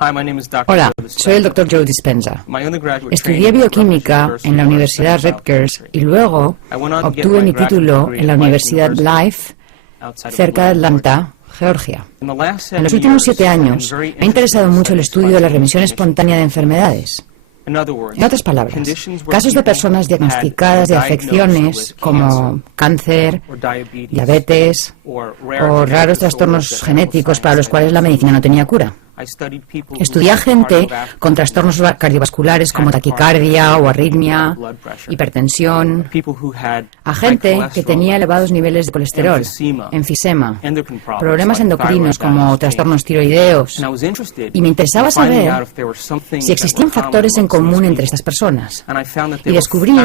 Hola, soy el Dr. Joe Dispenza. Estudié bioquímica en la Universidad Rutgers y luego obtuve mi título en la Universidad Life, cerca de Atlanta, Georgia. En los últimos 7 años me ha interesado mucho el estudio de la remisión espontánea de enfermedades. En otras palabras, casos de personas diagnosticadas de afecciones como cáncer, diabetes o raros trastornos genéticos para los cuales la medicina no tenía cura. Estudié a gente con trastornos cardiovasculares como taquicardia o arritmia, hipertensión, a gente que tenía elevados niveles de colesterol, enfisema, problemas endocrinos como trastornos tiroideos, y me interesaba saber si existían factores en común entre estas personas. Y descubrí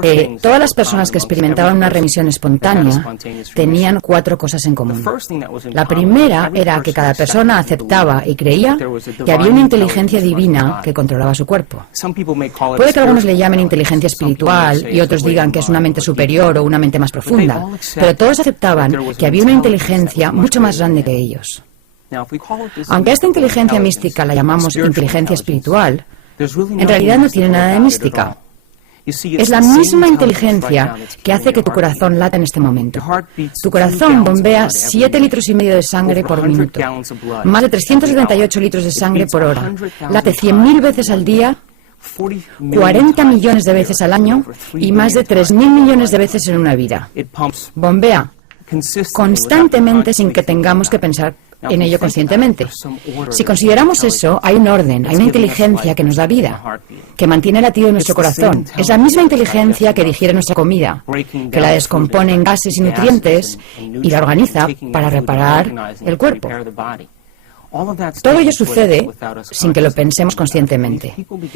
que todas las personas que experimentaban una remisión espontánea tenían 4 cosas en común. La primera era que cada persona aceptaba y creía que había una inteligencia divina que controlaba su cuerpo. Puede que algunos le llamen inteligencia espiritual y otros digan que es una mente superior o una mente más profunda, pero todos aceptaban que había una inteligencia mucho más grande que ellos. Aunque a esta inteligencia mística la llamamos inteligencia espiritual, en realidad no tiene nada de mística. Es la misma inteligencia que hace que tu corazón lata en este momento. Tu corazón bombea 7,5 litros de sangre por minuto, más de 378 litros de sangre por hora. Late 100.000 veces al día, 40 millones de veces al año y más de 3.000 millones de veces en una vida. Bombea constantemente sin que tengamos que pensar en ello conscientemente. Si consideramos eso, hay un orden, hay una inteligencia que nos da vida, que mantiene el latido de nuestro corazón. Es la misma inteligencia que digiere nuestra comida, que la descompone en gases y nutrientes y la organiza para reparar el cuerpo. Todo ello sucede sin que lo pensemos conscientemente.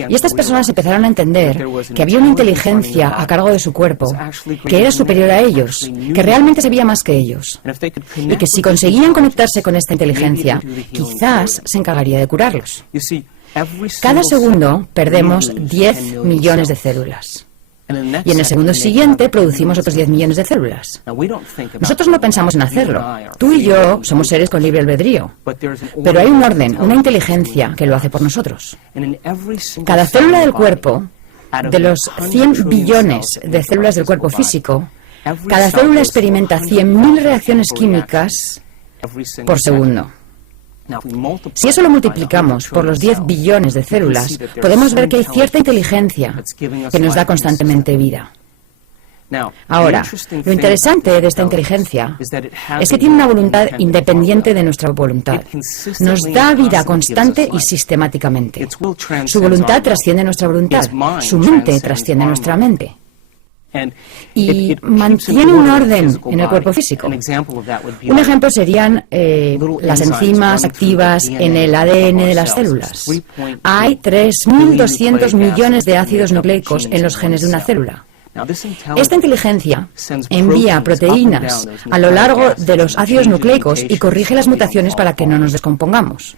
Y estas personas empezaron a entender que había una inteligencia a cargo de su cuerpo que era superior a ellos, que realmente sabía más que ellos. Y que si conseguían conectarse con esta inteligencia, quizás se encargaría de curarlos. Cada segundo perdemos 10 millones de células. Y en el segundo siguiente producimos otros 10 millones de células. Nosotros no pensamos en hacerlo. Tú y yo somos seres con libre albedrío. Pero hay un orden, una inteligencia que lo hace por nosotros. Cada célula del cuerpo, de los 100 billones de células del cuerpo físico, cada célula experimenta 100.000 reacciones químicas por segundo. Si eso lo multiplicamos por los 10 billones de células, podemos ver que hay cierta inteligencia que nos da constantemente vida. Ahora, lo interesante de esta inteligencia es que tiene una voluntad independiente de nuestra voluntad. Nos da vida constante y sistemáticamente. Su voluntad trasciende nuestra voluntad. Su mente trasciende nuestra mente. Y mantiene un orden en el cuerpo físico. Un ejemplo serían las enzimas activas en el ADN de las células. Hay 3.200 millones de ácidos nucleicos en los genes de una célula. Esta inteligencia envía proteínas a lo largo de los ácidos nucleicos y corrige las mutaciones para que no nos descompongamos.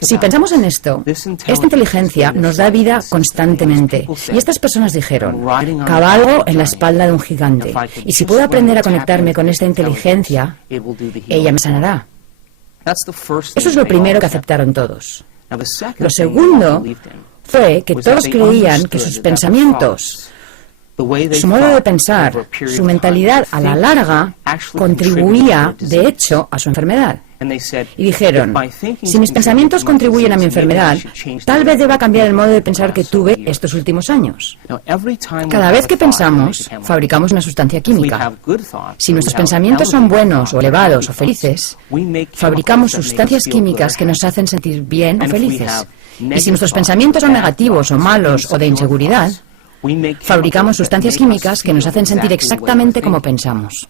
Si pensamos en esto, esta inteligencia nos da vida constantemente. Y estas personas dijeron, cabalgo en la espalda de un gigante. Y si puedo aprender a conectarme con esta inteligencia, ella me sanará. Eso es lo primero que aceptaron todos. Lo segundo fue que todos creían que sus pensamientos, su modo de pensar, su mentalidad a la larga contribuía, de hecho, a su enfermedad. Y dijeron, si mis pensamientos contribuyen a mi enfermedad, tal vez deba cambiar el modo de pensar que tuve estos últimos años. Cada vez que pensamos, fabricamos una sustancia química. Si nuestros pensamientos son buenos o elevados o felices, fabricamos sustancias químicas que nos hacen sentir bien o felices. Y si nuestros pensamientos son negativos o malos o de inseguridad, fabricamos sustancias químicas que nos hacen sentir exactamente como pensamos.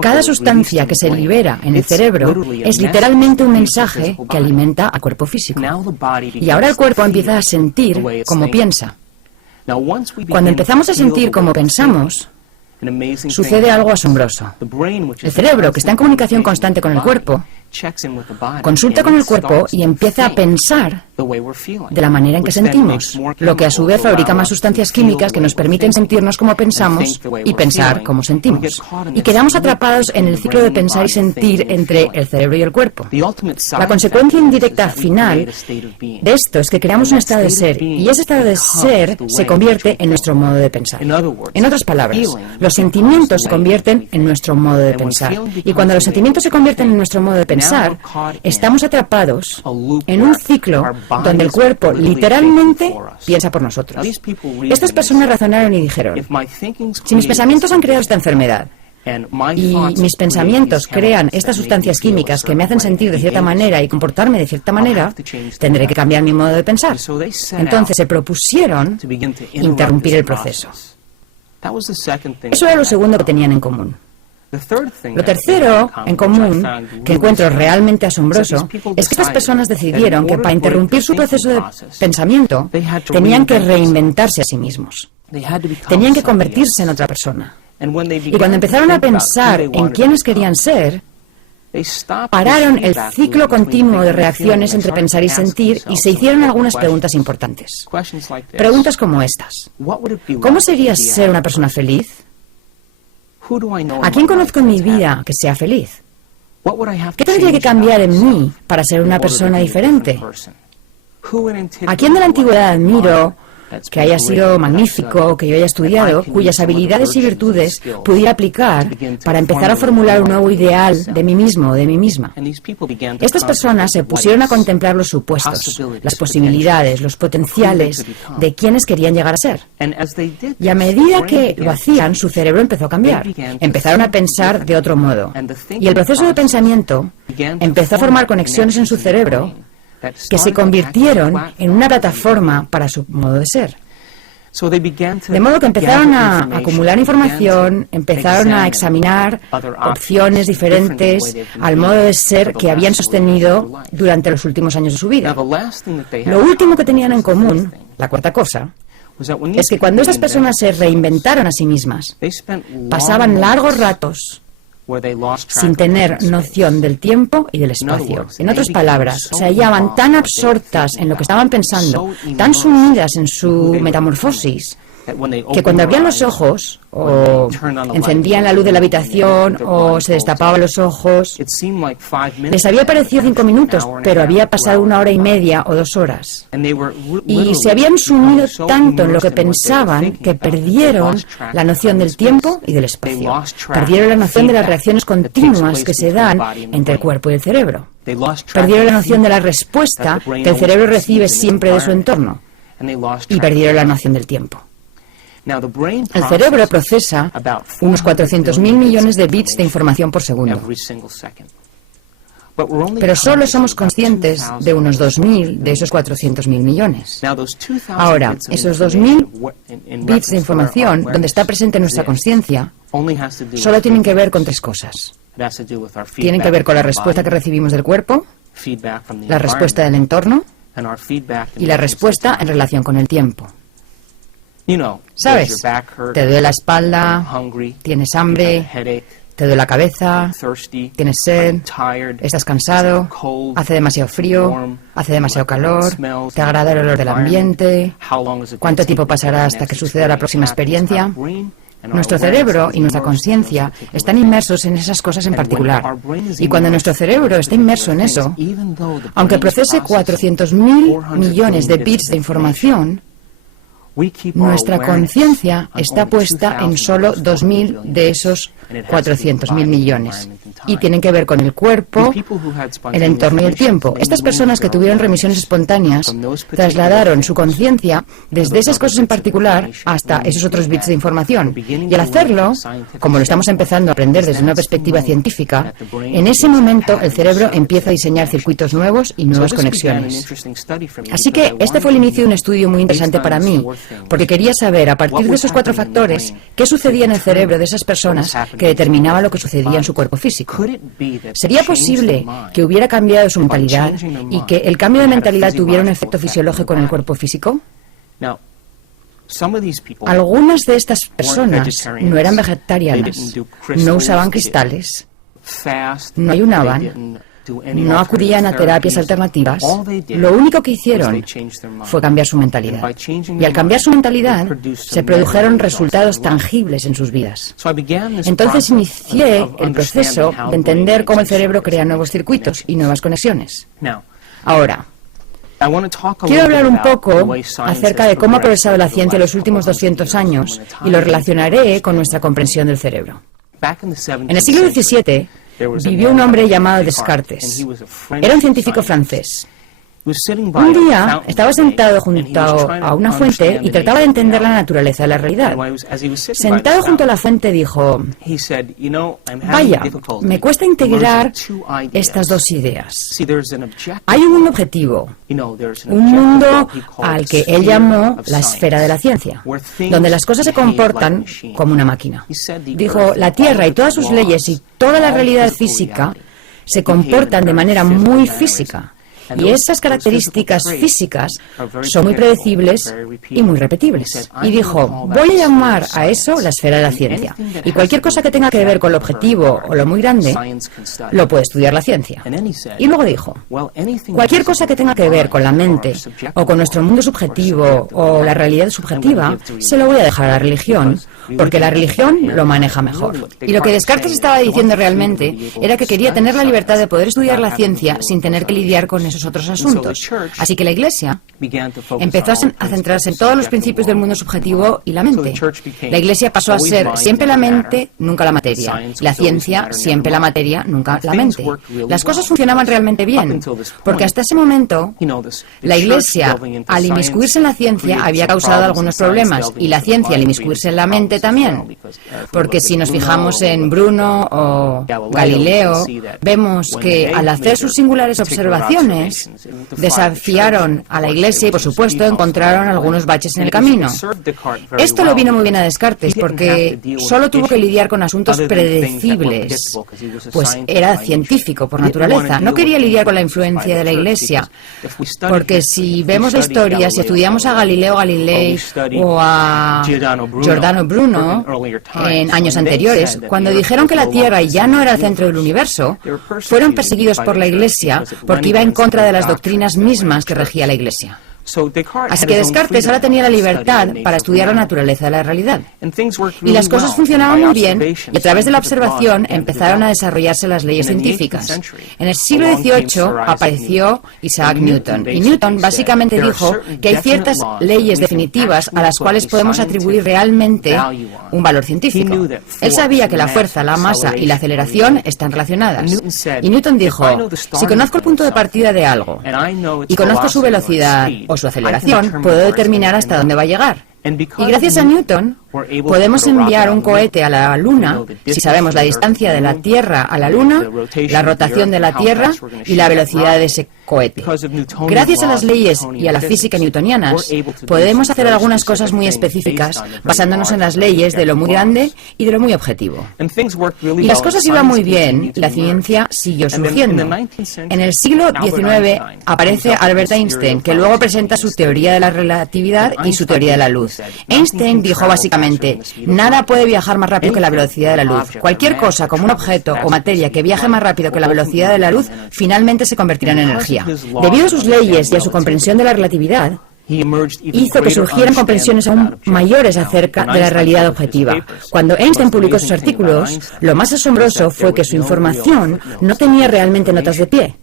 Cada sustancia que se libera en el cerebro es literalmente un mensaje que alimenta al cuerpo físico. Y ahora el cuerpo empieza a sentir como piensa. Cuando empezamos a sentir como pensamos, sucede algo asombroso. El cerebro, que está en comunicación constante con el cuerpo, Consulta con el cuerpo y empieza a pensar de la manera en que sentimos, lo que a su vez fabrica más sustancias químicas que nos permiten sentirnos como pensamos y pensar como sentimos. Y quedamos atrapados en el ciclo de pensar y sentir entre el cerebro y el cuerpo. La consecuencia indirecta final de esto es que creamos un estado de ser, y ese estado de ser se convierte en nuestro modo de pensar. En otras palabras, los sentimientos se convierten en nuestro modo de pensar. Y cuando los sentimientos se convierten en nuestro modo de pensar, estamos atrapados en un ciclo donde el cuerpo literalmente piensa por nosotros. Estas personas razonaron y dijeron: si mis pensamientos han creado esta enfermedad, y mis pensamientos crean estas sustancias químicas que me hacen sentir de cierta manera y comportarme de cierta manera, tendré que cambiar mi modo de pensar. Entonces se propusieron interrumpir el proceso. Eso era lo segundo que tenían en común. Lo tercero en común, que encuentro realmente asombroso, es que estas personas decidieron que para interrumpir su proceso de pensamiento tenían que reinventarse a sí mismos. Tenían que convertirse en otra persona. Y cuando empezaron a pensar en quiénes querían ser, pararon el ciclo continuo de reacciones entre pensar y sentir y se hicieron algunas preguntas importantes. Preguntas como estas: ¿cómo sería ser una persona feliz? ¿A quién conozco en mi vida que sea feliz? ¿Qué tendría que cambiar en mí para ser una persona diferente? ¿A quién de la antigüedad admiro, que haya sido magnífico, que yo haya estudiado, cuyas habilidades y virtudes pudiera aplicar para empezar a formular un nuevo ideal de mí mismo o de mí misma? Estas personas se pusieron a contemplar los supuestos, las posibilidades, los potenciales de quienes querían llegar a ser. Y a medida que lo hacían, su cerebro empezó a cambiar. Empezaron a pensar de otro modo. Y el proceso de pensamiento empezó a formar conexiones en su cerebro que se convirtieron en una plataforma para su modo de ser. De modo que empezaron a acumular información, empezaron a examinar opciones diferentes al modo de ser que habían sostenido durante los últimos años de su vida. Lo último que tenían en común, la cuarta cosa, es que cuando estas personas se reinventaron a sí mismas, pasaban largos ratos sin tener noción del tiempo y del espacio. En otras palabras, se hallaban tan absortas en lo que estaban pensando, tan sumidas en su metamorfosis, que cuando abrían los ojos, o encendían la luz de la habitación, o se destapaban los ojos, les había parecido 5 minutos, pero había pasado 1 hora y media o 2 horas. Y se habían sumido tanto en lo que pensaban que perdieron la noción del tiempo y del espacio. Perdieron la noción de las reacciones continuas que se dan entre el cuerpo y el cerebro. Perdieron la noción de la respuesta que el cerebro recibe siempre de su entorno. Y perdieron la noción del tiempo. El cerebro procesa unos 400.000 millones de bits de información por segundo. Pero solo somos conscientes de unos 2.000 de esos 400.000 millones. Ahora, esos 2.000 bits de información, donde está presente nuestra conciencia, solo tienen que ver con 3 cosas. Tienen que ver con la respuesta que recibimos del cuerpo, la respuesta del entorno y la respuesta en relación con el tiempo. ¿Sabes? Te duele la espalda, tienes hambre, te duele la cabeza, tienes sed, estás cansado, hace demasiado frío, hace demasiado calor, te agrada el olor del ambiente, ¿cuánto tiempo pasará hasta que suceda la próxima experiencia? Nuestro cerebro y nuestra conciencia están inmersos en esas cosas en particular. Y cuando nuestro cerebro está inmerso en eso, aunque procese 400.000 millones de bits de información, nuestra conciencia está puesta en solo 2.000 de esos 400.000 millones. Y tienen que ver con el cuerpo, el entorno y el tiempo. Estas personas que tuvieron remisiones espontáneas trasladaron su conciencia desde esas cosas en particular hasta esos otros bits de información. Y al hacerlo, como lo estamos empezando a aprender desde una perspectiva científica, en ese momento el cerebro empieza a diseñar circuitos nuevos y nuevas conexiones. Así que este fue el inicio de un estudio muy interesante para mí, porque quería saber, a partir de esos 4 factores, qué sucedía en el cerebro de esas personas que determinaba lo que sucedía en su cuerpo físico. ¿Sería posible que hubiera cambiado su mentalidad y que el cambio de mentalidad tuviera un efecto fisiológico en el cuerpo físico? Algunas de estas personas no eran vegetarianas, no usaban cristales, no ayunaban, no acudían a terapias alternativas, lo único que hicieron fue cambiar su mentalidad. Y al cambiar su mentalidad, se produjeron resultados tangibles en sus vidas. Entonces inicié el proceso de entender cómo el cerebro crea nuevos circuitos y nuevas conexiones. Ahora, quiero hablar un poco acerca de cómo ha progresado la ciencia en los últimos 200 años y lo relacionaré con nuestra comprensión del cerebro. En el siglo XVII vivió un hombre llamado Descartes. Era un científico francés. Un día estaba sentado junto a una fuente y trataba de entender la naturaleza de la realidad. Sentado junto a la fuente dijo: vaya, me cuesta integrar estas dos ideas. Hay un objetivo, un mundo al que él llamó la esfera de la ciencia, donde las cosas se comportan como una máquina. Dijo: la Tierra y todas sus leyes y toda la realidad física se comportan de manera muy física. Y esas características físicas son muy predecibles y muy repetibles. Y dijo: voy a llamar a eso la esfera de la ciencia. Y cualquier cosa que tenga que ver con lo objetivo o lo muy grande, lo puede estudiar la ciencia. Y luego dijo: cualquier cosa que tenga que ver con la mente o con nuestro mundo subjetivo o la realidad subjetiva, se lo voy a dejar a la religión, porque la religión lo maneja mejor. Y lo que Descartes estaba diciendo realmente era que quería tener la libertad de poder estudiar la ciencia sin tener que lidiar con esos otros asuntos. Así que la Iglesia empezó a centrarse en todos los principios del mundo subjetivo y la mente. La Iglesia pasó a ser siempre la mente, nunca la materia. La ciencia, siempre la materia, nunca la mente. Las cosas funcionaban realmente bien, porque hasta ese momento, la Iglesia, al inmiscuirse en la ciencia, había causado algunos problemas, y la ciencia, al inmiscuirse en la mente, también. Porque si nos fijamos en Bruno o Galileo, vemos que al hacer sus singulares observaciones, desafiaron a la Iglesia y, por supuesto, encontraron algunos baches en el camino. Esto le vino muy bien a Descartes, porque solo tuvo que lidiar con asuntos predecibles, pues era científico por naturaleza. No quería lidiar con la influencia de la Iglesia, porque si vemos la historia, si estudiamos a Galileo Galilei o a Giordano Bruno en años anteriores, cuando dijeron que la Tierra ya no era el centro del universo, fueron perseguidos por la Iglesia porque iba en contra de las doctrinas mismas que regía la Iglesia. Así que Descartes ahora tenía la libertad para estudiar la naturaleza de la realidad. Y las cosas funcionaban muy bien, y a través de la observación empezaron a desarrollarse las leyes científicas. En el siglo XVIII apareció Isaac Newton, y Newton básicamente dijo que hay ciertas leyes definitivas a las cuales podemos atribuir realmente un valor científico. Él sabía que la fuerza, la masa y la aceleración están relacionadas. Y Newton dijo: si conozco el punto de partida de algo, y conozco su velocidad o su aceleración, puedo determinar hasta dónde va a llegar. Y gracias a Newton podemos enviar un cohete a la Luna si sabemos la distancia de la Tierra a la Luna, la rotación de la Tierra y la velocidad de ese cohete. Gracias a las leyes y a la física newtonianas, podemos hacer algunas cosas muy específicas basándonos en las leyes de lo muy grande y de lo muy objetivo. Y las cosas iban muy bien, y la ciencia siguió surgiendo. En el siglo XIX aparece Albert Einstein, que luego presenta su teoría de la relatividad y su teoría de la luz. Einstein dijo básicamente: nada puede viajar más rápido que la velocidad de la luz. Cualquier cosa, como un objeto o materia que viaje más rápido que la velocidad de la luz, finalmente se convertirá en energía. Debido a sus leyes y a su comprensión de la relatividad, hizo que surgieran comprensiones aún mayores acerca de la realidad objetiva. Cuando Einstein publicó sus artículos, lo más asombroso fue que su información no tenía realmente notas de pie,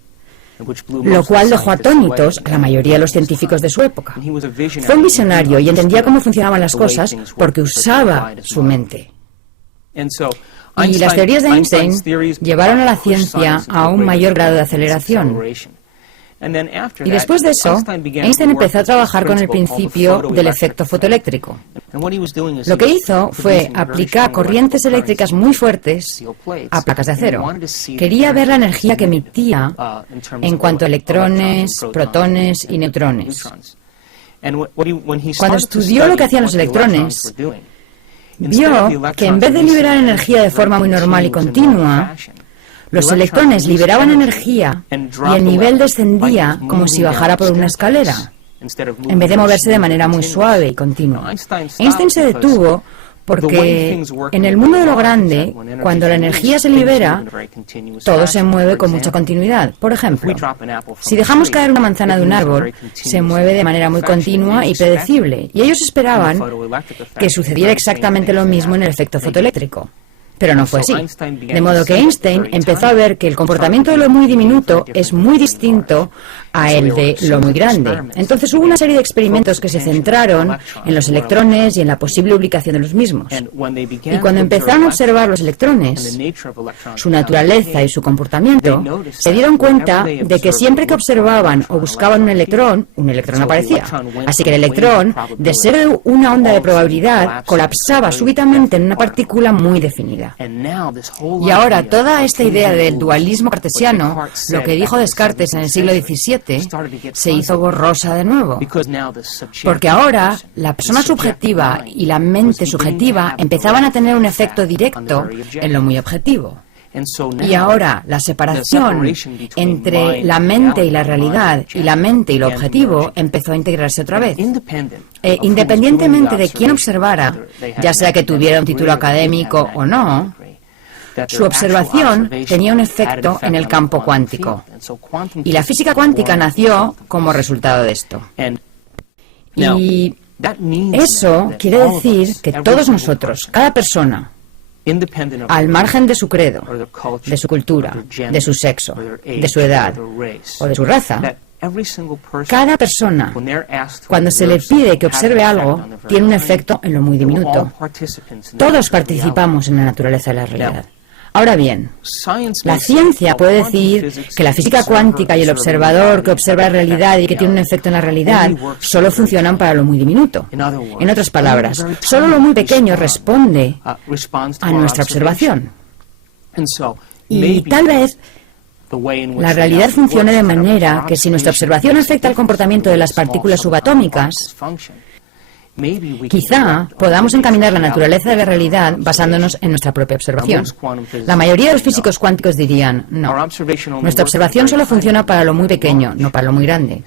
lo cual dejó atónitos a la mayoría de los científicos de su época. Fue un visionario y entendía cómo funcionaban las cosas porque usaba su mente. Y las teorías de Einstein llevaron a la ciencia a un mayor grado de aceleración. Y después de eso, Einstein empezó a trabajar con el principio del efecto fotoeléctrico. Lo que hizo fue aplicar corrientes eléctricas muy fuertes a placas de acero. Quería ver la energía que emitía en cuanto a electrones, protones y neutrones. Cuando estudió lo que hacían los electrones, vio que en vez de liberar energía de forma muy normal y continua, los electrones liberaban energía y el nivel descendía como si bajara por una escalera, en vez de moverse de manera muy suave y continua. Einstein se detuvo Porque en el mundo de lo grande, cuando la energía se libera, todo se mueve con mucha continuidad. Por ejemplo, si dejamos caer una manzana de un árbol, se mueve de manera muy continua y predecible. Y ellos esperaban que sucediera exactamente lo mismo en el efecto fotoeléctrico. Pero no fue así. De modo que Einstein empezó a ver que el comportamiento de lo muy diminuto es muy distinto a el de lo muy grande. Entonces hubo una serie de experimentos que se centraron en los electrones y en la posible ubicación de los mismos. Y cuando empezaron a observar los electrones, su naturaleza y su comportamiento, se dieron cuenta de que siempre que observaban o buscaban un electrón aparecía. Así que el electrón, de ser una onda de probabilidad, colapsaba súbitamente en una partícula muy definida. Y ahora toda esta idea del dualismo cartesiano, lo que dijo Descartes en el siglo XVII, se hizo borrosa de nuevo. Porque ahora la persona subjetiva y la mente subjetiva empezaban a tener un efecto directo en lo muy objetivo. Y ahora la separación entre la mente y la realidad y la mente y lo objetivo empezó a integrarse otra vez. Independientemente de quién observara, ya sea que tuviera un título académico o no, su observación tenía un efecto en el campo cuántico. Y la física cuántica nació como resultado de esto. Y eso quiere decir que todos nosotros, cada persona, al margen de su credo, de su cultura, de su sexo, de su edad o de su raza, cada persona, cuando se le pide que observe algo, tiene un efecto en lo muy diminuto. Todos participamos en la naturaleza de la realidad. Ahora bien, la ciencia puede decir que la física cuántica y el observador que observa la realidad y que tiene un efecto en la realidad solo funcionan para lo muy diminuto. En otras palabras, solo lo muy pequeño responde a nuestra observación. Y tal vez la realidad funcione de manera que si nuestra observación afecta al comportamiento de las partículas subatómicas, quizá podamos encaminar la naturaleza de la realidad basándonos en nuestra propia observación. La mayoría de los físicos cuánticos dirían, no, nuestra observación solo funciona para lo muy pequeño, no para lo muy grande.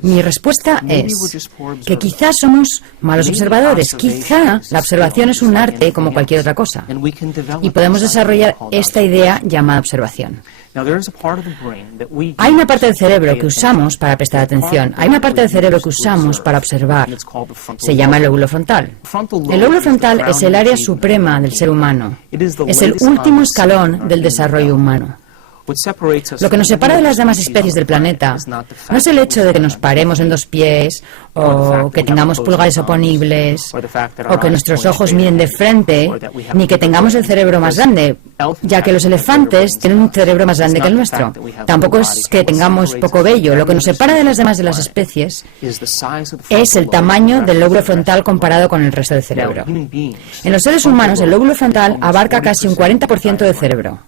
Mi respuesta es que quizá somos malos observadores, quizá la observación es un arte como cualquier otra cosa, y podemos desarrollar esta idea llamada observación. Hay una parte del cerebro que usamos para prestar atención, hay una parte del cerebro que usamos para observar. Se llama el lóbulo frontal. El lóbulo frontal es el área suprema del ser humano. Es el último escalón del desarrollo humano. Lo que nos separa de las demás especies del planeta no es el hecho de que nos paremos en dos pies, o que tengamos pulgares oponibles, o que nuestros ojos miren de frente, ni que tengamos el cerebro más grande, ya que los elefantes tienen un cerebro más grande que el nuestro. Tampoco es que tengamos poco vello. Lo que nos separa de las demás de las especies es el tamaño del lóbulo frontal comparado con el resto del cerebro. En los seres humanos, el lóbulo frontal abarca casi un 40% del cerebro.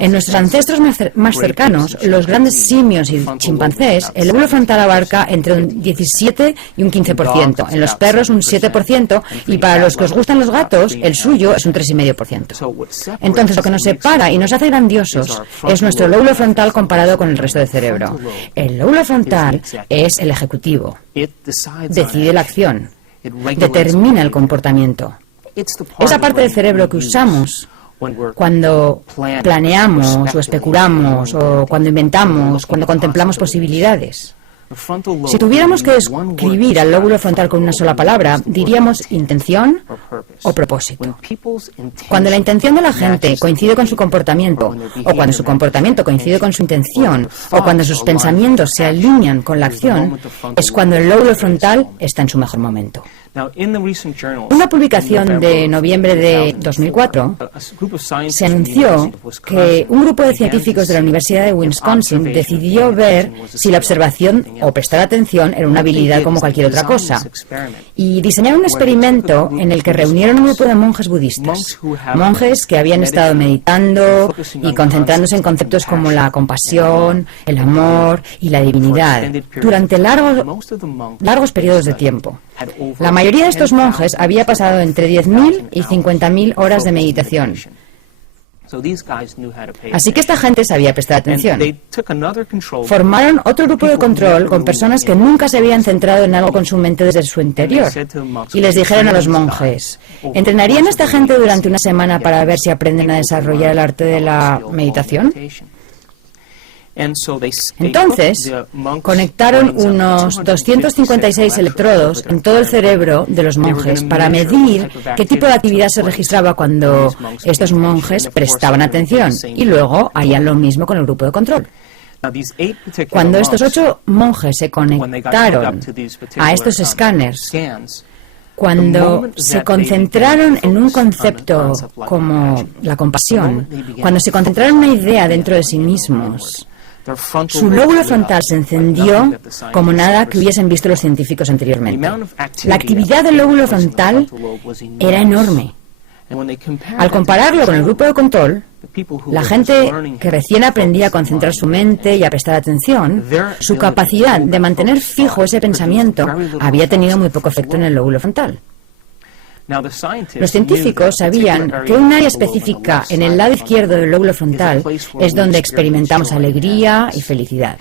En nuestros ancestros más cercanos, los grandes simios y chimpancés, el lóbulo frontal abarca entre un 17 y un 15%, en los perros un 7%, y para los que os gustan los gatos, el suyo es un 3,5%. Entonces, lo que nos separa y nos hace grandiosos es nuestro lóbulo frontal comparado con el resto del cerebro. El lóbulo frontal es el ejecutivo, decide la acción, determina el comportamiento. Esa parte del cerebro que usamos cuando planeamos o especulamos, o cuando inventamos, cuando contemplamos posibilidades. Si tuviéramos que describir al lóbulo frontal con una sola palabra, diríamos intención o propósito. Cuando la intención de la gente coincide con su comportamiento, o cuando su comportamiento coincide con su intención, o cuando sus pensamientos se alinean con la acción, es cuando el lóbulo frontal está en su mejor momento. Una publicación de noviembre de 2004 se anunció que un grupo de científicos de la Universidad de Wisconsin decidió ver si la observación o prestar atención era una habilidad como cualquier otra cosa, y diseñaron un experimento en el que reunieron un grupo de monjes budistas, monjes que habían estado meditando y concentrándose en conceptos como la compasión, el amor y la divinidad durante largos periodos de tiempo. La mayoría de estos monjes había pasado entre 10.000 y 50.000 horas de meditación. Así que esta gente sabía prestar atención. Formaron otro grupo de control con personas que nunca se habían centrado en algo con su mente desde su interior. Y les dijeron a los monjes, ¿entrenarían a esta gente durante una semana para ver si aprenden a desarrollar el arte de la meditación? Entonces, conectaron unos 256 electrodos en todo el cerebro de los monjes para medir qué tipo de actividad se registraba cuando estos monjes prestaban atención, y luego harían lo mismo con el grupo de control. Cuando estos 8 monjes se conectaron a estos escáneres, cuando se concentraron en un concepto como la compasión, cuando se concentraron en una idea dentro de sí mismos, su lóbulo frontal se encendió como nada que hubiesen visto los científicos anteriormente. La actividad del lóbulo frontal era enorme. Al compararlo con el grupo de control, la gente que recién aprendía a concentrar su mente y a prestar atención, su capacidad de mantener fijo ese pensamiento había tenido muy poco efecto en el lóbulo frontal. Los científicos sabían que un área específica en el lado izquierdo del lóbulo frontal es donde experimentamos alegría y felicidad.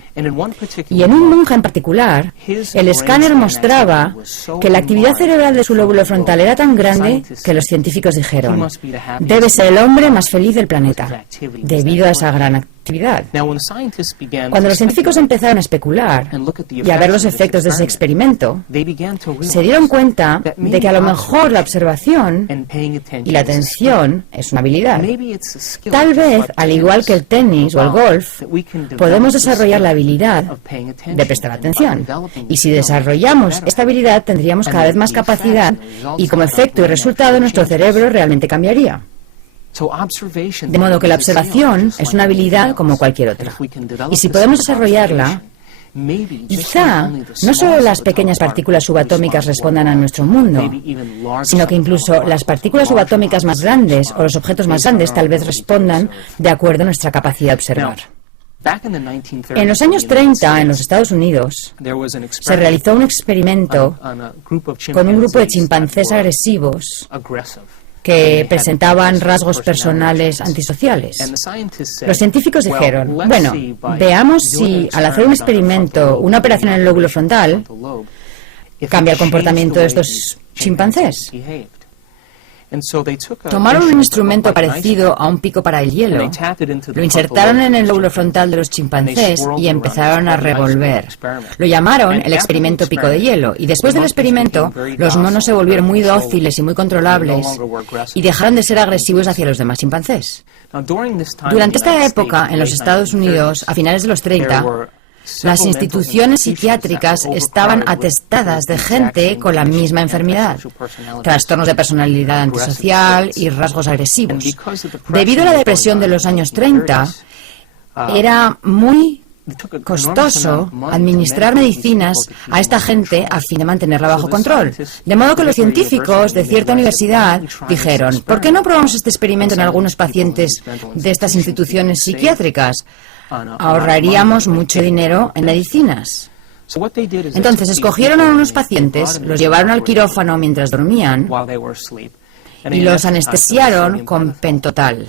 Y en un monje en particular, el escáner mostraba que la actividad cerebral de su lóbulo frontal era tan grande que los científicos dijeron, debe ser el hombre más feliz del planeta, debido a esa gran actividad. Cuando los científicos empezaron a especular y a ver los efectos de ese experimento, se dieron cuenta de que a lo mejor la observación y la atención es una habilidad. Tal vez, al igual que el tenis o el golf, podemos desarrollar la habilidad de prestar atención. Y si desarrollamos esta habilidad, tendríamos cada vez más capacidad y como efecto y resultado nuestro cerebro realmente cambiaría. De modo que la observación es una habilidad como cualquier otra. Y si podemos desarrollarla, quizá no solo las pequeñas partículas subatómicas respondan a nuestro mundo, sino que incluso las partículas subatómicas más grandes o los objetos más grandes tal vez respondan de acuerdo a nuestra capacidad de observar. En los años 30, en los Estados Unidos, se realizó un experimento con un grupo de chimpancés agresivos que presentaban rasgos personales antisociales. Los científicos dijeron, bueno, veamos si al hacer un experimento, una operación en el lóbulo frontal, cambia el comportamiento de estos chimpancés. Tomaron un instrumento parecido a un pico para el hielo, lo insertaron en el lóbulo frontal de los chimpancés y empezaron a revolver. Lo llamaron el experimento pico de hielo, y después del experimento, los monos se volvieron muy dóciles y muy controlables y dejaron de ser agresivos hacia los demás chimpancés. Durante esta época, en los Estados Unidos, a finales de los 30, las instituciones psiquiátricas estaban atestadas de gente con la misma enfermedad, trastornos de personalidad antisocial y rasgos agresivos. Debido a la depresión de los años 30, era muy costoso administrar medicinas a esta gente a fin de mantenerla bajo control. De modo que los científicos de cierta universidad dijeron, ¿por qué no probamos este experimento en algunos pacientes de estas instituciones psiquiátricas? Ahorraríamos mucho dinero en medicinas. Entonces escogieron a unos pacientes, los llevaron al quirófano mientras dormían y los anestesiaron con pentotal.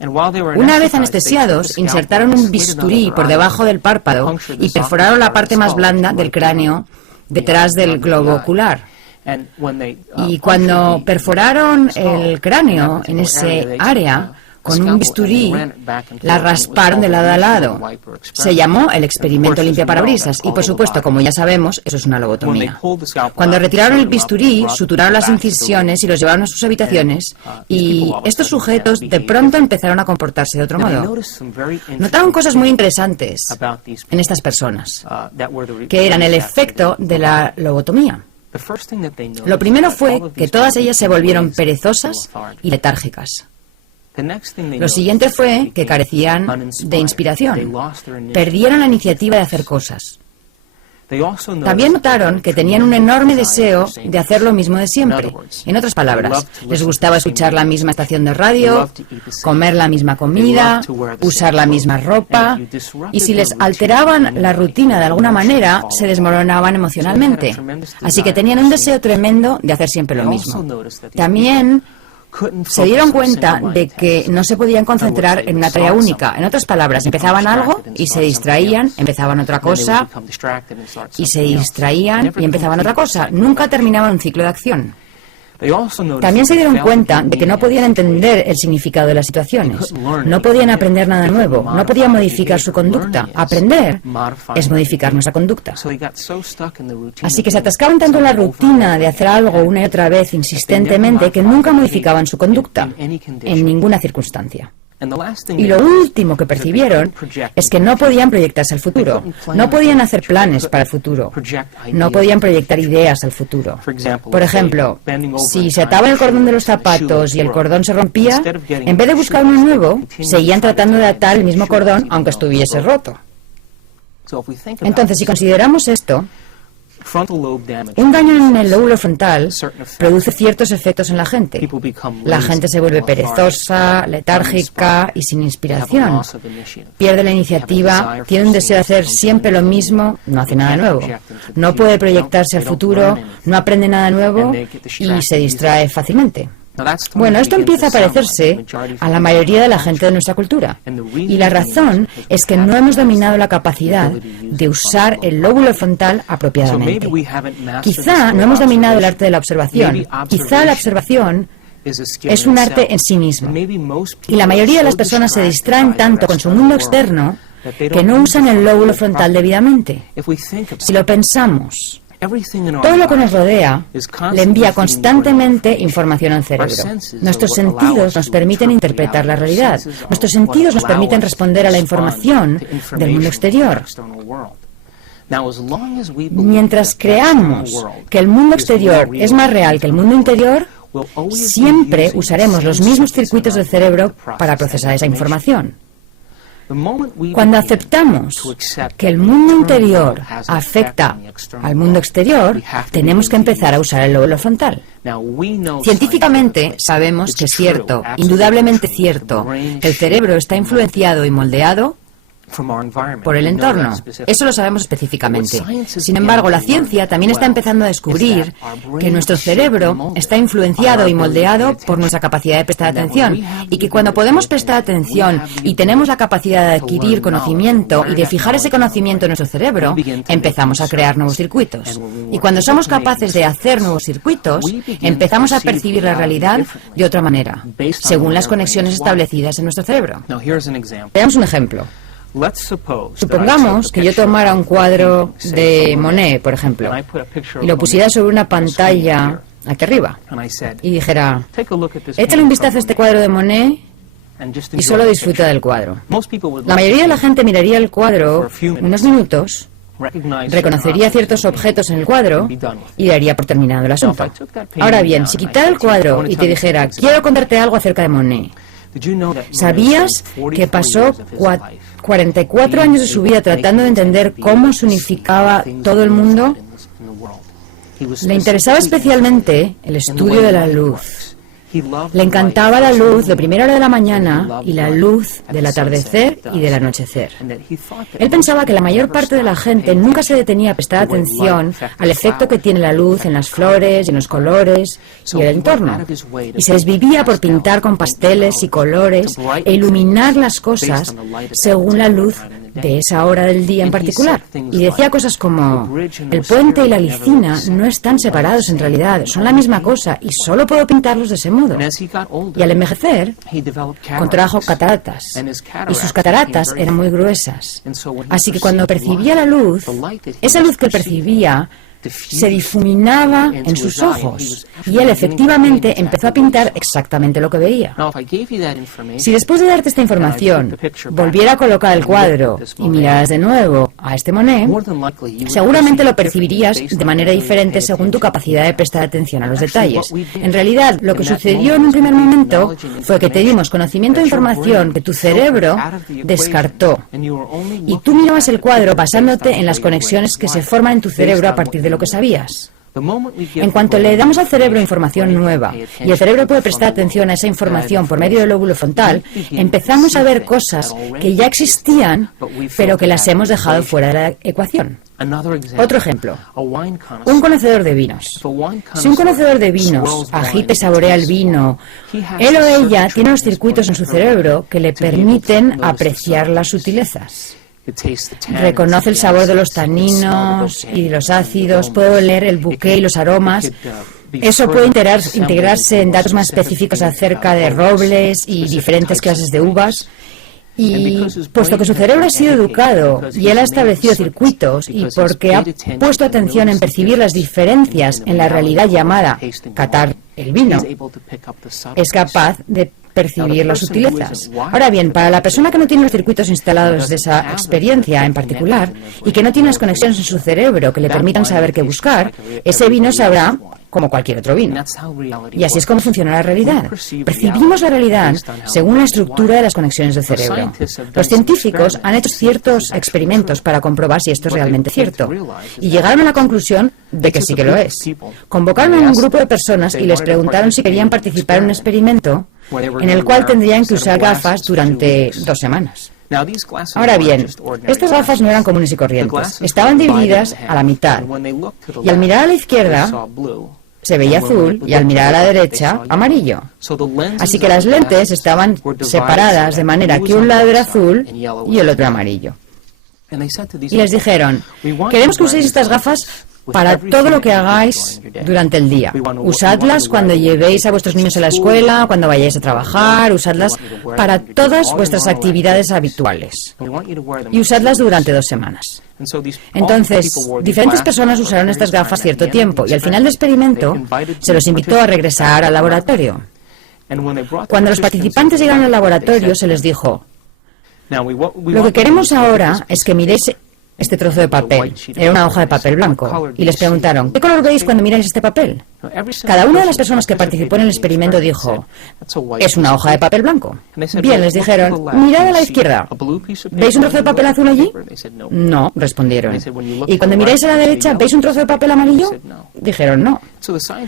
Una vez anestesiados, insertaron un bisturí por debajo del párpado y perforaron la parte más blanda del cráneo detrás del globo ocular. Y cuando perforaron el cráneo en ese área, con un bisturí, la rasparon de lado a lado. Se llamó el experimento limpiaparabrisas y, por supuesto, como ya sabemos, eso es una lobotomía. Cuando retiraron el bisturí, suturaron las incisiones y los llevaron a sus habitaciones, y estos sujetos de pronto empezaron a comportarse de otro modo. Notaron cosas muy interesantes en estas personas, que eran el efecto de la lobotomía. Lo primero fue que todas ellas se volvieron perezosas y letárgicas. Lo siguiente fue que carecían de inspiración, perdieron la iniciativa de hacer cosas. También notaron que tenían un enorme deseo de hacer lo mismo de siempre. En otras palabras, les gustaba escuchar la misma estación de radio, comer la misma comida, usar la misma ropa, y si les alteraban la rutina de alguna manera, se desmoronaban emocionalmente. Así que tenían un deseo tremendo de hacer siempre lo mismo. También se dieron cuenta de que no se podían concentrar en una tarea única. En otras palabras, empezaban algo y se distraían, empezaban otra cosa y se distraían y empezaban otra cosa. Nunca terminaban un ciclo de acción. También se dieron cuenta de que no podían entender el significado de las situaciones, no podían aprender nada nuevo, no podían modificar su conducta. Aprender es modificar nuestra conducta. Así que se atascaban tanto en la rutina de hacer algo una y otra vez insistentemente que nunca modificaban su conducta en ninguna circunstancia. Y lo último que percibieron es que no podían proyectarse al futuro, no podían hacer planes para el futuro, no podían proyectar ideas al futuro. Por ejemplo, si se ataba el cordón de los zapatos y el cordón se rompía, en vez de buscar uno nuevo, seguían tratando de atar el mismo cordón aunque estuviese roto. Entonces, si consideramos esto, un daño en el lóbulo frontal produce ciertos efectos en la gente. La gente se vuelve perezosa, letárgica y sin inspiración. Pierde la iniciativa, tiene un deseo de hacer siempre lo mismo, no hace nada nuevo. No puede proyectarse al futuro, no aprende nada nuevo y se distrae fácilmente. Bueno, esto empieza a parecerse a la mayoría de la gente de nuestra cultura. Y la razón es que no hemos dominado la capacidad de usar el lóbulo frontal apropiadamente. Quizá no hemos dominado el arte de la observación. Quizá la observación es un arte en sí mismo. Y la mayoría de las personas se distraen tanto con su mundo externo que no usan el lóbulo frontal debidamente. Si lo pensamos, todo lo que nos rodea le envía constantemente información al cerebro. Nuestros sentidos nos permiten interpretar la realidad. Nuestros sentidos nos permiten responder a la información del mundo exterior. Mientras creamos que el mundo exterior es más real que el mundo interior, siempre usaremos los mismos circuitos del cerebro para procesar esa información. Cuando aceptamos que el mundo interior afecta al mundo exterior, tenemos que empezar a usar el lóbulo frontal. Científicamente sabemos que es cierto, indudablemente cierto, que el cerebro está influenciado y moldeado por el entorno. Eso lo sabemos específicamente. Sin embargo, la ciencia también está empezando a descubrir que nuestro cerebro está influenciado y moldeado por nuestra capacidad de prestar atención, y que cuando podemos prestar atención y tenemos la capacidad de adquirir conocimiento y de fijar ese conocimiento en nuestro cerebro, empezamos a crear nuevos circuitos. Y cuando somos capaces de hacer nuevos circuitos, empezamos a percibir la realidad de otra manera, según las conexiones establecidas en nuestro cerebro. Veamos un ejemplo. Supongamos que yo tomara un cuadro de Monet, por ejemplo, y lo pusiera sobre una pantalla aquí arriba, y dijera, échale un vistazo a este cuadro de Monet y solo disfruta del cuadro. La mayoría de la gente miraría el cuadro unos minutos, reconocería ciertos objetos en el cuadro y daría por terminado el asunto. Ahora bien, si quitara el cuadro y te dijera, quiero contarte algo acerca de Monet, ¿sabías que pasó 44 años de su vida tratando de entender cómo se unificaba todo el mundo? Le interesaba especialmente el estudio de la luz. Le encantaba la luz de primera hora de la mañana y la luz del atardecer y del anochecer. Él pensaba que la mayor parte de la gente nunca se detenía a prestar atención al efecto que tiene la luz en las flores y en los colores y el entorno. Y se desvivía por pintar con pasteles y colores e iluminar las cosas según la luz de esa hora del día en particular. Y decía cosas como, el puente y la lisina no están separados en realidad, son la misma cosa y solo puedo pintarlos de ese modo. Y al envejecer, contrajo cataratas, y sus cataratas eran muy gruesas. Así que cuando percibía la luz, esa luz que percibía se difuminaba en sus ojos, y él efectivamente empezó a pintar exactamente lo que veía. Si después de darte esta información volviera a colocar el cuadro y miraras de nuevo a este Monet, seguramente lo percibirías de manera diferente según tu capacidad de prestar atención a los detalles. En realidad, lo que sucedió en un primer momento fue que te dimos conocimiento de información que tu cerebro descartó, y tú mirabas el cuadro basándote en las conexiones que se forman en tu cerebro a partir de lo que sabías. En cuanto le damos al cerebro información nueva y el cerebro puede prestar atención a esa información por medio del lóbulo frontal, empezamos a ver cosas que ya existían, pero que las hemos dejado fuera de la ecuación. Otro ejemplo, un conocedor de vinos. Si un conocedor de vinos agita y saborea el vino, él o ella tiene los circuitos en su cerebro que le permiten apreciar las sutilezas. Reconoce el sabor de los taninos y de los ácidos, puede oler el buque y los aromas. Eso puede integrarse en datos más específicos acerca de robles y diferentes clases de uvas. Y puesto que su cerebro ha sido educado y él ha establecido circuitos y porque ha puesto atención en percibir las diferencias en la realidad llamada catar el vino, es capaz de percibir las sutilezas. Ahora bien, para la persona que no tiene los circuitos instalados de esa experiencia en particular y que no tiene las conexiones en su cerebro que le permitan saber qué buscar, ese vino sabrá como cualquier otro vino. Y así es como funciona la realidad. Percibimos la realidad según la estructura de las conexiones del cerebro. Los científicos han hecho ciertos experimentos para comprobar si esto es realmente cierto y llegaron a la conclusión de que sí que lo es. Convocaron a un grupo de personas y les preguntaron si querían participar en un experimento en el cual tendrían que usar gafas durante 2 semanas. Ahora bien, estas gafas no eran comunes y corrientes. Estaban divididas a la mitad. Y al mirar a la izquierda, se veía azul y al mirar a la derecha, amarillo. Así que las lentes estaban separadas de manera que un lado era azul y el otro amarillo. Y les dijeron, queremos que uséis estas gafas para todo lo que hagáis durante el día. Usadlas cuando llevéis a vuestros niños a la escuela, cuando vayáis a trabajar, usadlas para todas vuestras actividades habituales. Y usadlas durante 2 semanas. Entonces, diferentes personas usaron estas gafas cierto tiempo y al final del experimento se los invitó a regresar al laboratorio. Cuando los participantes llegaron al laboratorio se les dijo, lo que queremos ahora es que miréis este trozo de papel. Era una hoja de papel blanco. Y les preguntaron, ¿qué color veis cuando miráis este papel? Cada una de las personas que participó en el experimento dijo, es una hoja de papel blanco. Bien, les dijeron, mirad a la izquierda. ¿Veis un trozo de papel azul allí? No, respondieron. ¿Y cuando miráis a la derecha, veis un trozo de papel amarillo? Dijeron, no.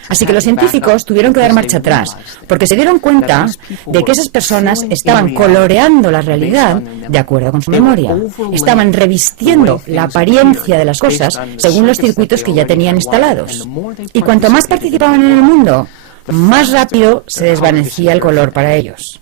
Así que los científicos tuvieron que dar marcha atrás, porque se dieron cuenta de que esas personas estaban coloreando la realidad de acuerdo con su memoria. Estaban revistiendo la apariencia de las cosas según los circuitos que ya tenían instalados. Y cuanto más participaban en el mundo, más rápido se desvanecía el color para ellos.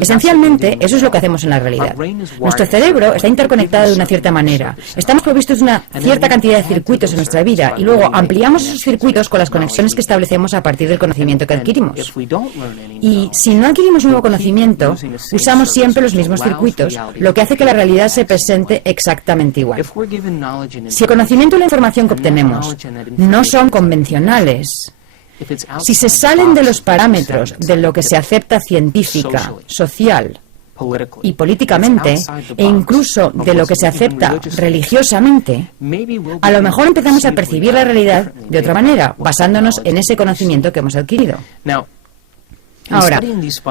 Esencialmente, eso es lo que hacemos en la realidad. Nuestro cerebro está interconectado de una cierta manera. Estamos provistos de una cierta cantidad de circuitos en nuestra vida y luego ampliamos esos circuitos con las conexiones que establecemos a partir del conocimiento que adquirimos. Y si no adquirimos nuevo conocimiento, usamos siempre los mismos circuitos, lo que hace que la realidad se presente exactamente igual. Si el conocimiento y la información que obtenemos no son convencionales, si se salen de los parámetros de lo que se acepta científica, social y políticamente, e incluso de lo que se acepta religiosamente, a lo mejor empezamos a percibir la realidad de otra manera, basándonos en ese conocimiento que hemos adquirido. Ahora,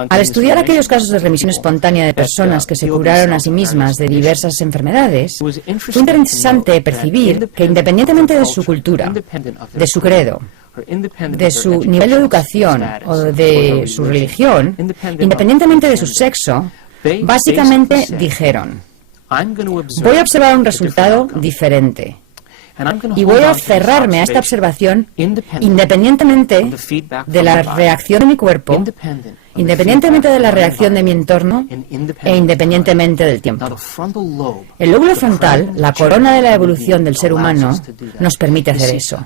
al estudiar aquellos casos de remisión espontánea de personas que se curaron a sí mismas de diversas enfermedades, fue interesante percibir que independientemente de su cultura, de su credo, de su nivel de educación o de su religión, independientemente de su sexo, básicamente dijeron, voy a observar un resultado diferente y voy a cerrarme a esta observación independientemente de la reacción de mi cuerpo, independientemente de la reacción de mi entorno e independientemente del tiempo. El lóbulo frontal, la corona de la evolución del ser humano, nos permite hacer eso.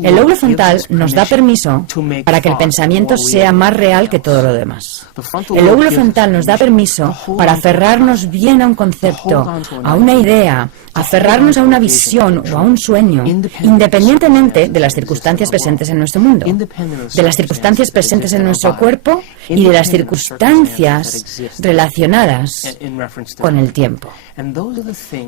El lóbulo frontal nos da permiso para que el pensamiento sea más real que todo lo demás. El lóbulo frontal nos da permiso para aferrarnos bien a un concepto, a una idea, aferrarnos a una visión o a un sueño, independientemente de las circunstancias presentes en nuestro mundo, de las circunstancias presentes en nuestro cuerpo y de las circunstancias relacionadas con el tiempo.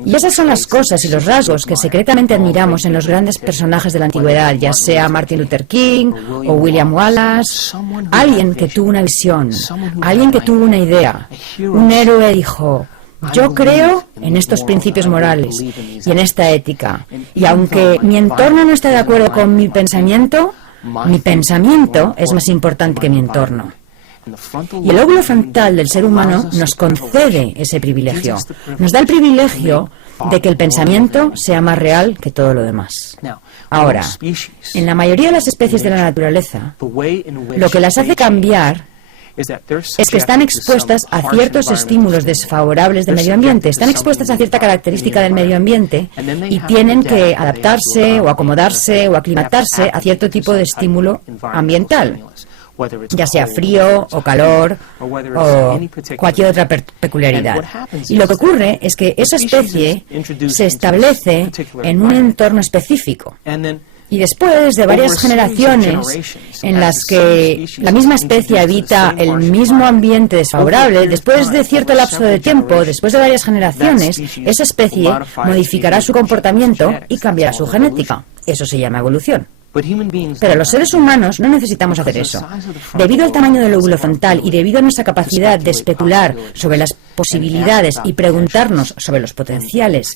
Y esas son las cosas y los rasgos que secretamente admiramos en los grandes personajes de la antigüedad, ya sea Martin Luther King o William Wallace. Alguien que tuvo una visión, alguien que tuvo una idea. Un héroe dijo, yo creo en estos principios morales y en esta ética. Y aunque mi entorno no esté de acuerdo con mi pensamiento es más importante que mi entorno. Y el lóbulo frontal del ser humano nos concede ese privilegio. Nos da el privilegio de que el pensamiento sea más real que todo lo demás. Ahora, en la mayoría de las especies de la naturaleza, lo que las hace cambiar es que están expuestas a ciertos estímulos desfavorables del medio ambiente, están expuestas a cierta característica del medio ambiente y tienen que adaptarse o acomodarse o aclimatarse a cierto tipo de estímulo ambiental, ya sea frío o calor o cualquier otra peculiaridad. Y lo que ocurre es que esa especie se establece en un entorno específico. Y después de varias generaciones en las que la misma especie habita el mismo ambiente desfavorable, después de cierto lapso de tiempo, después de varias generaciones, esa especie modificará su comportamiento y cambiará su genética. Eso se llama evolución. Pero los seres humanos no necesitamos hacer eso. Debido al tamaño del lóbulo frontal y debido a nuestra capacidad de especular sobre las posibilidades y preguntarnos sobre los potenciales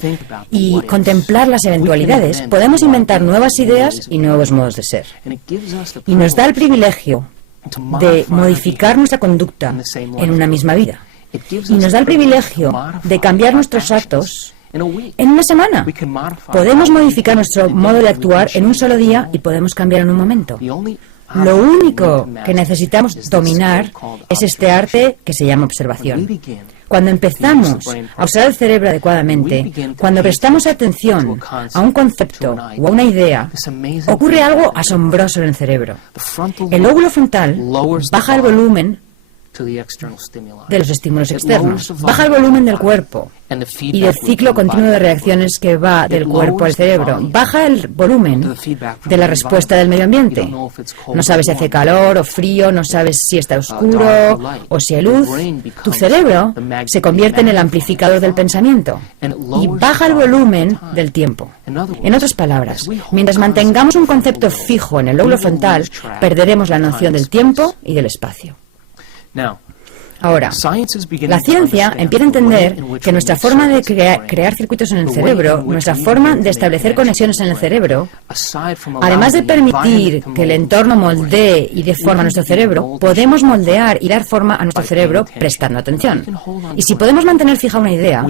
y contemplar las eventualidades, podemos inventar nuevas ideas y nuevos modos de ser. Y nos da el privilegio de modificar nuestra conducta en una misma vida. Y nos da el privilegio de cambiar nuestros actos en una semana. Podemos modificar nuestro modo de actuar en un solo día y podemos cambiar en un momento. Lo único que necesitamos dominar es este arte que se llama observación. Cuando empezamos a usar el cerebro adecuadamente, cuando prestamos atención a un concepto o a una idea, ocurre algo asombroso en el cerebro. El lóbulo frontal baja el volumen de los estímulos externos, baja el volumen del cuerpo y del ciclo continuo de reacciones que va del cuerpo al cerebro, baja el volumen de la respuesta del medio ambiente. No sabes si hace calor o frío, no sabes si está oscuro o si hay luz. Tu cerebro se convierte en el amplificador del pensamiento y baja el volumen del tiempo. En otras palabras, mientras mantengamos un concepto fijo en el lóbulo frontal, perderemos la noción del tiempo y del espacio. Ahora, la ciencia empieza a entender que nuestra forma de crear circuitos en el cerebro, nuestra forma de establecer conexiones en el cerebro, además de permitir que el entorno moldee y dé forma a nuestro cerebro, podemos moldear y dar forma a nuestro cerebro prestando atención. Y si podemos mantener fija una idea,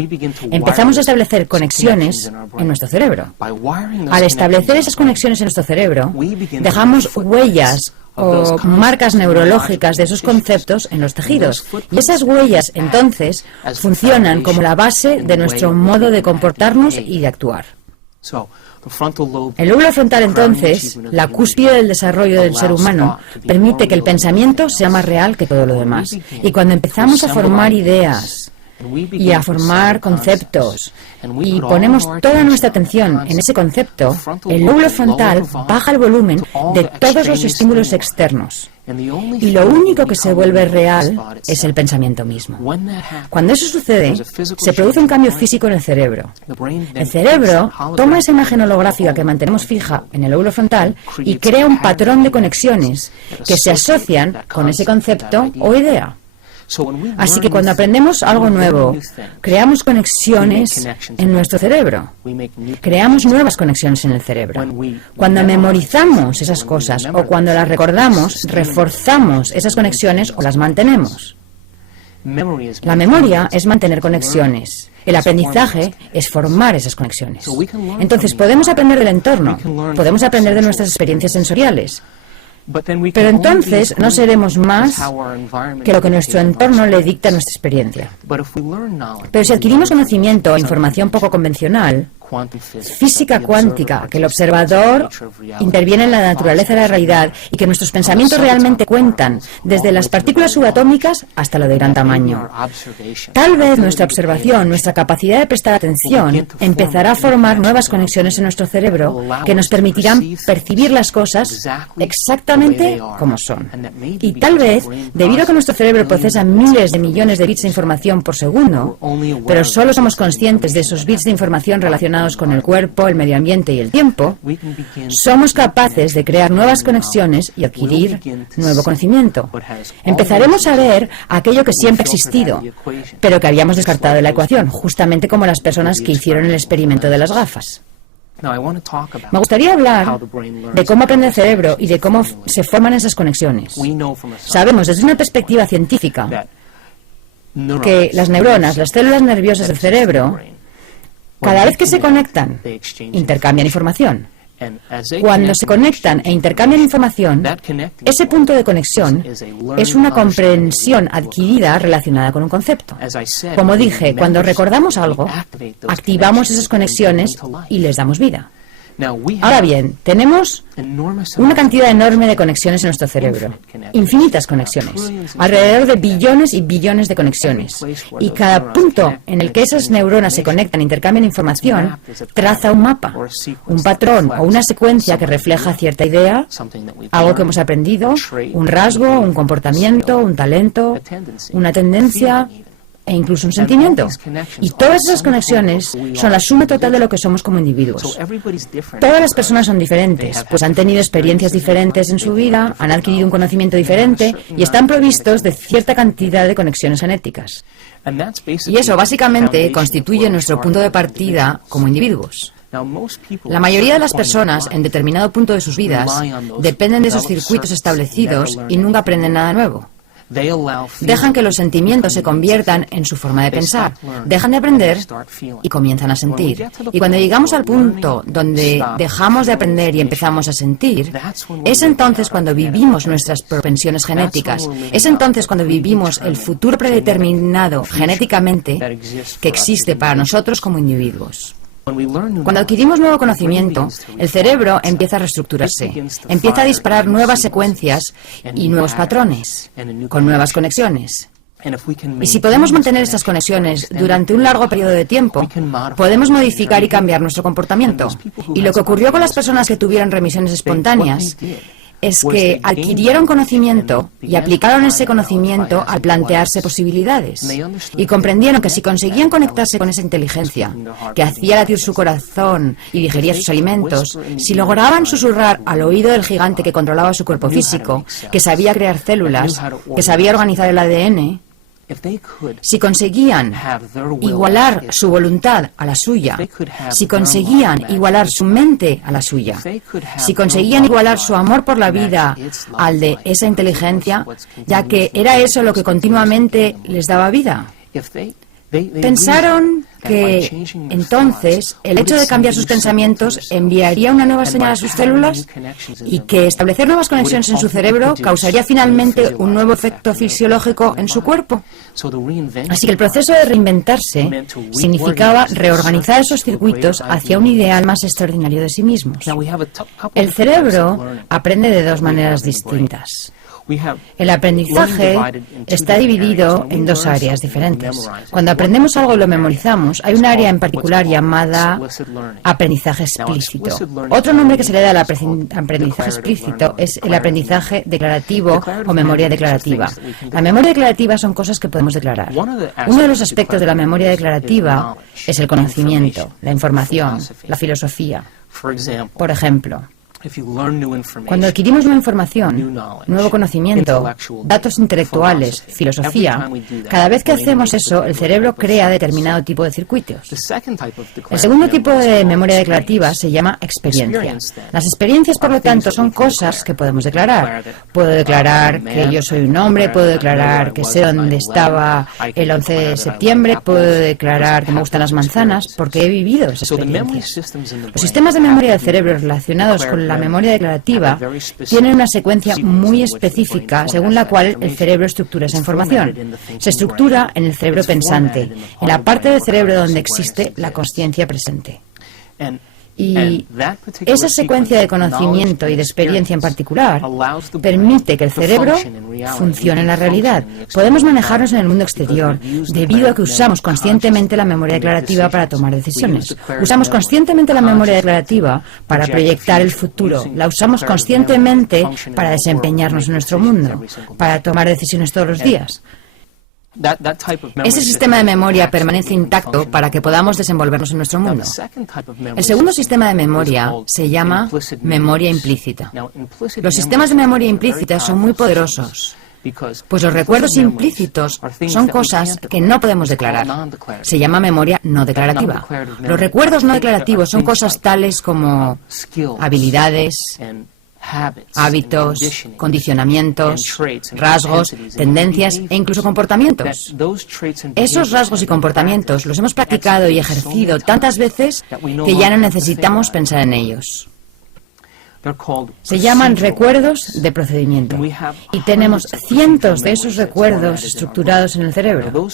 empezamos a establecer conexiones en nuestro cerebro. Al establecer esas conexiones en nuestro cerebro, dejamos huellas o marcas neurológicas de esos conceptos en los tejidos. Y esas huellas, entonces, funcionan como la base de nuestro modo de comportarnos y de actuar. El lóbulo frontal, entonces, la cúspide del desarrollo del ser humano, permite que el pensamiento sea más real que todo lo demás. Y cuando empezamos a formar ideas y a formar conceptos y ponemos toda nuestra atención en ese concepto, el lóbulo frontal baja el volumen de todos los estímulos externos. Y lo único que se vuelve real es el pensamiento mismo. Cuando eso sucede, se produce un cambio físico en el cerebro. El cerebro toma esa imagen holográfica que mantenemos fija en el lóbulo frontal y crea un patrón de conexiones que se asocian con ese concepto o idea. Así que cuando aprendemos algo nuevo, creamos conexiones en nuestro cerebro. Creamos nuevas conexiones en el cerebro. Cuando memorizamos esas cosas o cuando las recordamos, reforzamos esas conexiones o las mantenemos. La memoria es mantener conexiones. El aprendizaje es formar esas conexiones. Entonces podemos aprender del entorno, podemos aprender de nuestras experiencias sensoriales. Pero entonces no seremos más que lo que nuestro entorno le dicta a nuestra experiencia. Pero si adquirimos conocimiento o información poco convencional, física cuántica, que el observador interviene en la naturaleza de la realidad y que nuestros pensamientos realmente cuentan, desde las partículas subatómicas hasta lo de gran tamaño. Tal vez nuestra observación, nuestra capacidad de prestar atención, empezará a formar nuevas conexiones en nuestro cerebro que nos permitirán percibir las cosas exactamente como son. Y tal vez, debido a que nuestro cerebro procesa miles de millones de bits de información por segundo, pero solo somos conscientes de esos bits de información relacionados con el cuerpo, el medio ambiente y el tiempo, somos capaces de crear nuevas conexiones y adquirir nuevo conocimiento. Empezaremos a ver aquello que siempre ha existido, pero que habíamos descartado de la ecuación, justamente como las personas que hicieron el experimento de las gafas. Me gustaría hablar de cómo aprende el cerebro y de cómo se forman esas conexiones. Sabemos desde una perspectiva científica que las neuronas, las células nerviosas del cerebro, cada vez que se conectan, intercambian información. Cuando se conectan e intercambian información, ese punto de conexión es una comprensión adquirida relacionada con un concepto. Como dije, cuando recordamos algo, activamos esas conexiones y les damos vida. Ahora bien, tenemos una cantidad enorme de conexiones en nuestro cerebro, infinitas conexiones, alrededor de billones y billones de conexiones. Y cada punto en el que esas neuronas se conectan e intercambian información traza un mapa, un patrón o una secuencia que refleja cierta idea, algo que hemos aprendido, un rasgo, un comportamiento, un talento, una tendencia, e incluso un sentimiento. Y todas esas conexiones son la suma total de lo que somos como individuos. Todas las personas son diferentes, pues han tenido experiencias diferentes en su vida, han adquirido un conocimiento diferente y están provistos de cierta cantidad de conexiones genéticas. Y eso básicamente constituye nuestro punto de partida como individuos. La mayoría de las personas en determinado punto de sus vidas dependen de esos circuitos establecidos y nunca aprenden nada nuevo. Dejan que los sentimientos se conviertan en su forma de pensar, dejan de aprender y comienzan a sentir. Y cuando llegamos al punto donde dejamos de aprender y empezamos a sentir, es entonces cuando vivimos nuestras propensiones genéticas, es entonces cuando vivimos el futuro predeterminado genéticamente que existe para nosotros como individuos. Cuando adquirimos nuevo conocimiento, el cerebro empieza a reestructurarse, empieza a disparar nuevas secuencias y nuevos patrones, con nuevas conexiones. Y si podemos mantener estas conexiones durante un largo periodo de tiempo, podemos modificar y cambiar nuestro comportamiento. Y lo que ocurrió con las personas que tuvieron remisiones espontáneas es que adquirieron conocimiento y aplicaron ese conocimiento al plantearse posibilidades. Y comprendieron que si conseguían conectarse con esa inteligencia, que hacía latir su corazón y digería sus alimentos, si lograban susurrar al oído del gigante que controlaba su cuerpo físico, que sabía crear células, que sabía organizar el ADN, si conseguían igualar su voluntad a la suya, si conseguían igualar su mente a la suya, si conseguían igualar su amor por la vida al de esa inteligencia, ya que era eso lo que continuamente les daba vida. Pensaron que entonces el hecho de cambiar sus pensamientos enviaría una nueva señal a sus células y que establecer nuevas conexiones en su cerebro causaría finalmente un nuevo efecto fisiológico en su cuerpo. Así que el proceso de reinventarse significaba reorganizar esos circuitos hacia un ideal más extraordinario de sí mismos. El cerebro aprende de dos maneras distintas. El aprendizaje está dividido en dos áreas diferentes. Cuando aprendemos algo y lo memorizamos, hay un área en particular llamada aprendizaje explícito. Otro nombre que se le da al aprendizaje explícito es el aprendizaje declarativo o memoria declarativa. La memoria declarativa son cosas que podemos declarar. Uno de los aspectos de la memoria declarativa es el conocimiento, la información, la filosofía. Por ejemplo, cuando adquirimos nueva información, nuevo conocimiento, datos intelectuales, filosofía, cada vez que hacemos eso, el cerebro crea determinado tipo de circuitos. El segundo tipo de memoria declarativa se llama experiencia. Las experiencias, por lo tanto, son cosas que podemos declarar. Puedo declarar que yo soy un hombre, puedo declarar que sé dónde estaba el 11 de septiembre, puedo declarar que me gustan las manzanas, porque he vivido esas experiencias. Los sistemas de memoria del cerebro relacionados con la memoria declarativa tienen una secuencia muy específica según la cual el cerebro estructura esa información. Se estructura en el cerebro pensante, en la parte del cerebro donde existe la consciencia presente. Y esa secuencia de conocimiento y de experiencia en particular permite que el cerebro funcione en la realidad. Podemos manejarnos en el mundo exterior debido a que usamos conscientemente la memoria declarativa para tomar decisiones. Usamos conscientemente la memoria declarativa para proyectar el futuro. La usamos conscientemente para desempeñarnos en nuestro mundo, para tomar decisiones todos los días. Ese sistema de memoria permanece intacto para que podamos desenvolvernos en nuestro mundo. El segundo sistema de memoria se llama memoria implícita. Los sistemas de memoria implícita son muy poderosos. Pues los recuerdos implícitos son cosas que no podemos declarar. Se llama memoria no declarativa. Los recuerdos no declarativos son cosas tales como habilidades, hábitos, condicionamientos, rasgos, tendencias e incluso comportamientos. Esos rasgos y comportamientos los hemos practicado y ejercido tantas veces que ya no necesitamos pensar en ellos. Se llaman recuerdos de procedimiento y tenemos cientos de esos recuerdos estructurados en el cerebro.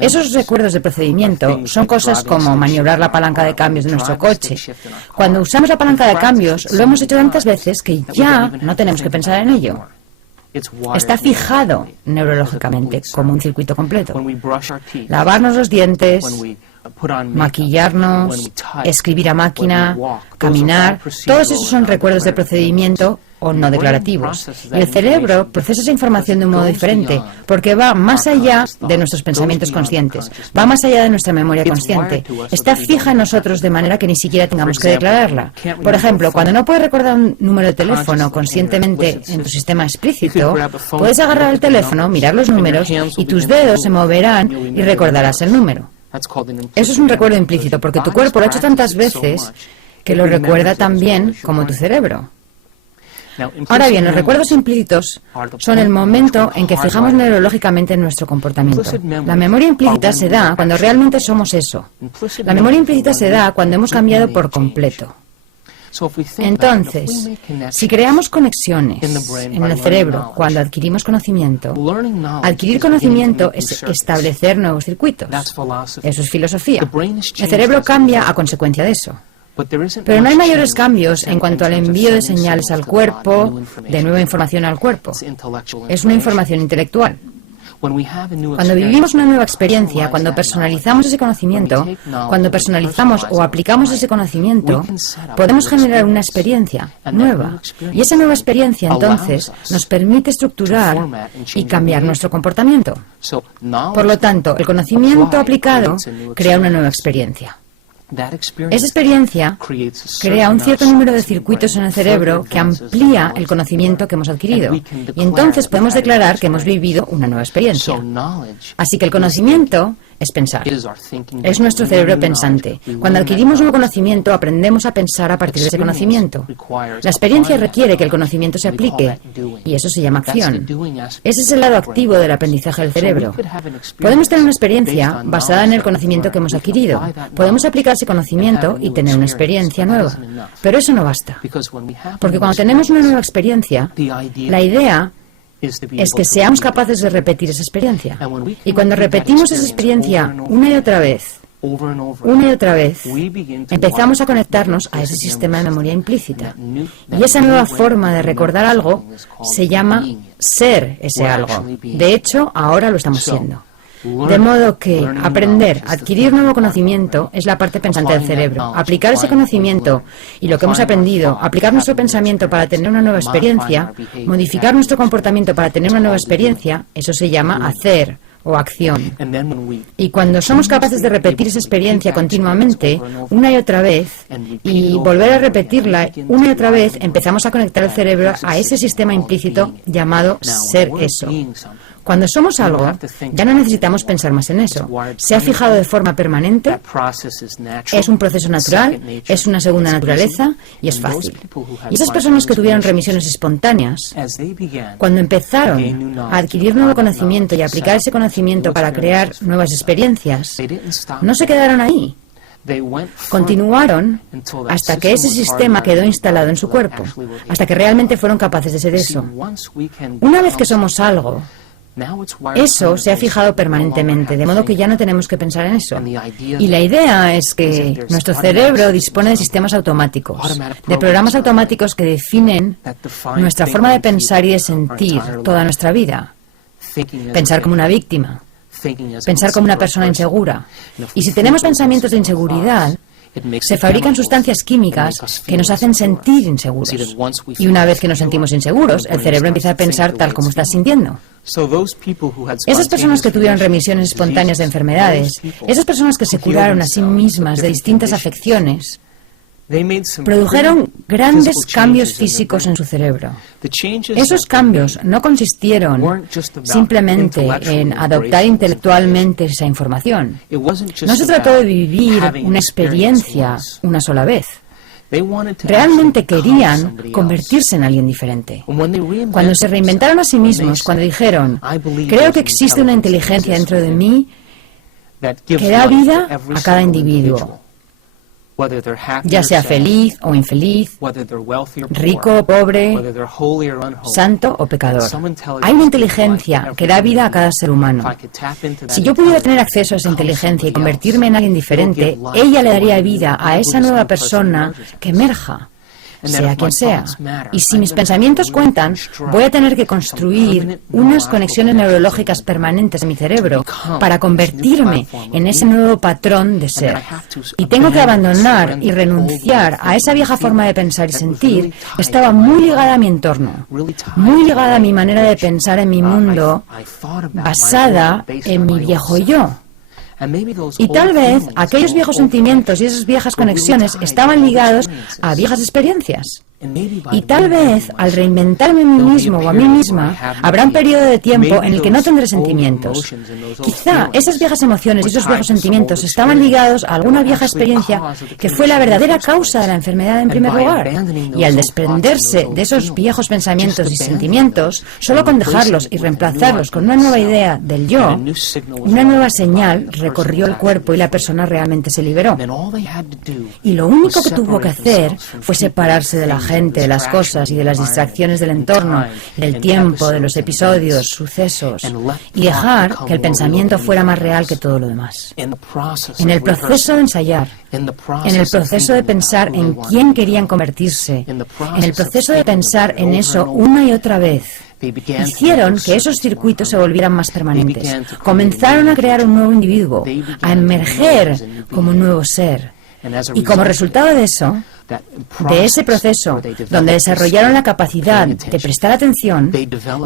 Esos recuerdos de procedimiento son cosas como maniobrar la palanca de cambios de nuestro coche. Cuando usamos la palanca de cambios lo hemos hecho tantas veces que ya no tenemos que pensar en ello. Está fijado neurológicamente como un circuito completo. Lavarnos los dientes, maquillarnos, escribir a máquina, caminar, todos esos son recuerdos de procedimiento o no declarativos. Y el cerebro procesa esa información de un modo diferente, porque va más allá de nuestros pensamientos conscientes, va más allá de nuestra memoria consciente. Está fija en nosotros de manera que ni siquiera tengamos que declararla. Por ejemplo, cuando no puedes recordar un número de teléfono conscientemente en tu sistema explícito, puedes agarrar el teléfono, mirar los números y tus dedos se moverán y recordarás el número. Eso es un recuerdo implícito, porque tu cuerpo lo ha hecho tantas veces que lo recuerda tan bien como tu cerebro. Ahora bien, los recuerdos implícitos son el momento en que fijamos neurológicamente en nuestro comportamiento. La memoria implícita se da cuando realmente somos eso. La memoria implícita se da cuando hemos cambiado por completo. Entonces, si creamos conexiones en el cerebro cuando adquirimos conocimiento, adquirir conocimiento es establecer nuevos circuitos. Eso es filosofía. El cerebro cambia a consecuencia de eso. Pero no hay mayores cambios en cuanto al envío de señales al cuerpo, de nueva información al cuerpo. Es una información intelectual. Cuando vivimos una nueva experiencia, cuando personalizamos ese conocimiento, cuando personalizamos o aplicamos ese conocimiento, podemos generar una experiencia nueva. Y esa nueva experiencia, entonces, nos permite estructurar y cambiar nuestro comportamiento. Por lo tanto, el conocimiento aplicado crea una nueva experiencia. Esa experiencia crea un cierto número de circuitos en el cerebro que amplía el conocimiento que hemos adquirido. Y entonces podemos declarar que hemos vivido una nueva experiencia. Así que el conocimiento es pensar. Es nuestro cerebro pensante. Cuando adquirimos nuevo conocimiento, aprendemos a pensar a partir de ese conocimiento. La experiencia requiere que el conocimiento se aplique, y eso se llama acción. Ese es el lado activo del aprendizaje del cerebro. Podemos tener una experiencia basada en el conocimiento que hemos adquirido. Podemos aplicar ese conocimiento y tener una experiencia nueva. Pero eso no basta. Porque cuando tenemos una nueva experiencia, la idea es que seamos capaces de repetir esa experiencia. Y cuando repetimos esa experiencia una y otra vez, empezamos a conectarnos a ese sistema de memoria implícita. Y esa nueva forma de recordar algo se llama ser ese algo. De hecho, ahora lo estamos siendo. De modo que aprender, adquirir nuevo conocimiento es la parte pensante del cerebro. Aplicar ese conocimiento y lo que hemos aprendido, aplicar nuestro pensamiento para tener una nueva experiencia, modificar nuestro comportamiento para tener una nueva experiencia, eso se llama hacer o acción. Y cuando somos capaces de repetir esa experiencia continuamente, una y otra vez, y volver a repetirla una y otra vez, empezamos a conectar el cerebro a ese sistema implícito llamado ser eso. Cuando somos algo, ya no necesitamos pensar más en eso. Se ha fijado de forma permanente, es un proceso natural, es una segunda naturaleza y es fácil. Y esas personas que tuvieron remisiones espontáneas, cuando empezaron a adquirir nuevo conocimiento y a aplicar ese conocimiento para crear nuevas experiencias, no se quedaron ahí. Continuaron hasta que ese sistema quedó instalado en su cuerpo, hasta que realmente fueron capaces de ser eso. Una vez que somos algo, eso se ha fijado permanentemente, de modo que ya no tenemos que pensar en eso. Y la idea es que nuestro cerebro dispone de sistemas automáticos, de programas automáticos que definen nuestra forma de pensar y de sentir toda nuestra vida. Pensar como una víctima, pensar como una persona insegura. Y si tenemos pensamientos de inseguridad, se fabrican sustancias químicas que nos hacen sentir inseguros. Y una vez que nos sentimos inseguros, el cerebro empieza a pensar tal como estás sintiendo. Esas personas que tuvieron remisiones espontáneas de enfermedades, esas personas que se curaron a sí mismas de distintas afecciones, produjeron grandes cambios físicos en su cerebro. Esos cambios no consistieron simplemente en adoptar intelectualmente esa información. No se trató de vivir una experiencia una sola vez. Realmente querían convertirse en alguien diferente. Cuando se reinventaron a sí mismos, cuando dijeron, creo que existe una inteligencia dentro de mí que da vida a cada individuo, ya sea feliz o infeliz, rico o pobre, santo o pecador. Hay una inteligencia que da vida a cada ser humano. Si yo pudiera tener acceso a esa inteligencia y convertirme en alguien diferente, ella le daría vida a esa nueva persona que emerja, sea quien sea. Y si mis pensamientos cuentan, voy a tener que construir unas conexiones neurológicas permanentes en mi cerebro para convertirme en ese nuevo patrón de ser. Y tengo que abandonar y renunciar a esa vieja forma de pensar y sentir que estaba muy ligada a mi entorno, muy ligada a mi manera de pensar en mi mundo, basada en mi viejo yo. Y tal vez aquellos viejos sentimientos y esas viejas conexiones estaban ligados a viejas experiencias. Y tal vez, al reinventarme a mí mismo o a mí misma, habrá un periodo de tiempo en el que no tendré sentimientos. Quizá esas viejas emociones y esos viejos sentimientos estaban ligados a alguna vieja experiencia que fue la verdadera causa de la enfermedad en primer lugar. Y al desprenderse de esos viejos pensamientos y sentimientos, solo con dejarlos y reemplazarlos con una nueva idea del yo, una nueva señal recorrió el cuerpo y la persona realmente se liberó. Y lo único que tuvo que hacer fue separarse de la gente, de las cosas y de las distracciones del entorno, del tiempo, de los episodios, sucesos, y dejar que el pensamiento fuera más real que todo lo demás. En el proceso de ensayar, en el proceso de pensar en quién querían convertirse, en el proceso de pensar en eso una y otra vez, hicieron que esos circuitos se volvieran más permanentes. Comenzaron a crear un nuevo individuo, a emerger como un nuevo ser. Y como resultado de eso, de ese proceso, donde desarrollaron la capacidad de prestar atención,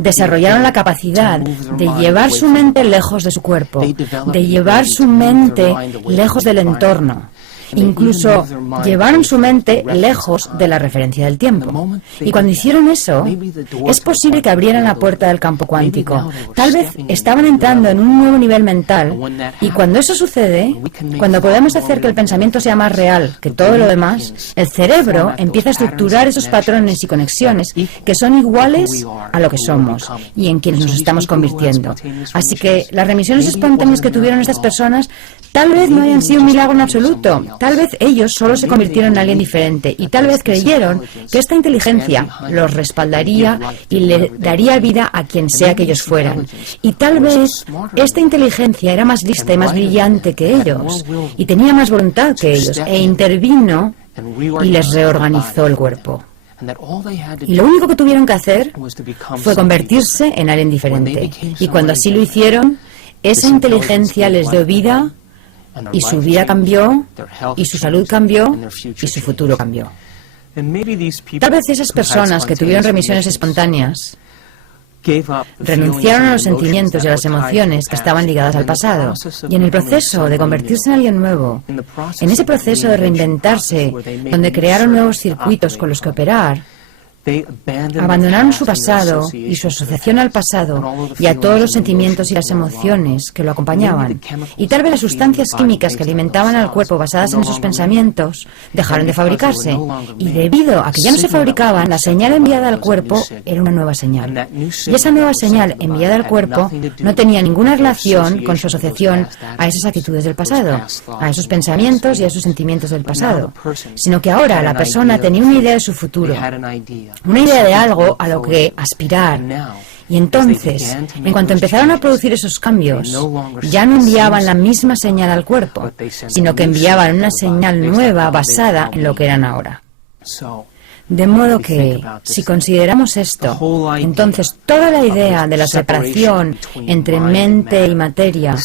desarrollaron la capacidad de llevar su mente lejos de su cuerpo, de llevar su mente lejos del entorno. Incluso llevaron su mente lejos de la referencia del tiempo. Y cuando hicieron eso, es posible que abrieran la puerta del campo cuántico. Tal vez estaban entrando en un nuevo nivel mental, y cuando eso sucede, cuando podemos hacer que el pensamiento sea más real que todo lo demás, el cerebro empieza a estructurar esos patrones y conexiones que son iguales a lo que somos y en quienes nos estamos convirtiendo. Así que las remisiones espontáneas que tuvieron estas personas tal vez no hayan sido un milagro en absoluto. Tal vez ellos solo se convirtieron en alguien diferente y tal vez creyeron que esta inteligencia los respaldaría y le daría vida a quien sea que ellos fueran. Y tal vez esta inteligencia era más lista y más brillante que ellos y tenía más voluntad que ellos e intervino y les reorganizó el cuerpo. Y lo único que tuvieron que hacer fue convertirse en alguien diferente. Y cuando así lo hicieron, esa inteligencia les dio vida, y su vida cambió, y su salud cambió, y su futuro cambió. Tal vez esas personas que tuvieron remisiones espontáneas renunciaron a los sentimientos y a las emociones que estaban ligadas al pasado. Y en el proceso de convertirse en alguien nuevo, en ese proceso de reinventarse, donde crearon nuevos circuitos con los que operar, abandonaron su pasado y su asociación al pasado y a todos los sentimientos y las emociones que lo acompañaban. Y tal vez las sustancias químicas que alimentaban al cuerpo basadas en esos pensamientos dejaron de fabricarse. Y debido a que ya no se fabricaban, la señal enviada al cuerpo era una nueva señal. Y esa nueva señal enviada al cuerpo no tenía ninguna relación con su asociación a esas actitudes del pasado, a esos pensamientos y a esos sentimientos del pasado, sino que ahora la persona tenía una idea de su futuro, una idea de algo a lo que aspirar. Y entonces, en cuanto empezaron a producir esos cambios, ya no enviaban la misma señal al cuerpo, sino que enviaban una señal nueva basada en lo que eran ahora. De modo que, si consideramos esto, entonces toda la idea de la separación entre mente y materia,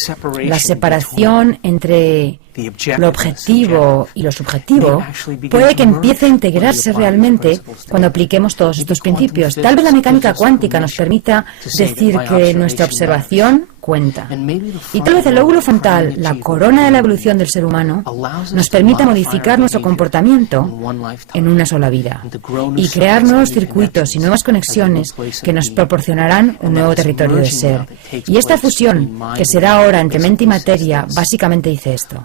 la separación entre lo objetivo y lo subjetivo, puede que empiece a integrarse realmente cuando apliquemos todos estos principios. Tal vez la mecánica cuántica nos permita decir que nuestra observación cuenta. Y tal vez el lóbulo frontal, la corona de la evolución del ser humano, nos permita modificar nuestro comportamiento en una sola vida y crear nuevos circuitos y nuevas conexiones que nos proporcionarán un nuevo territorio de ser. Y esta fusión, que será ahora entre mente y materia, básicamente dice esto: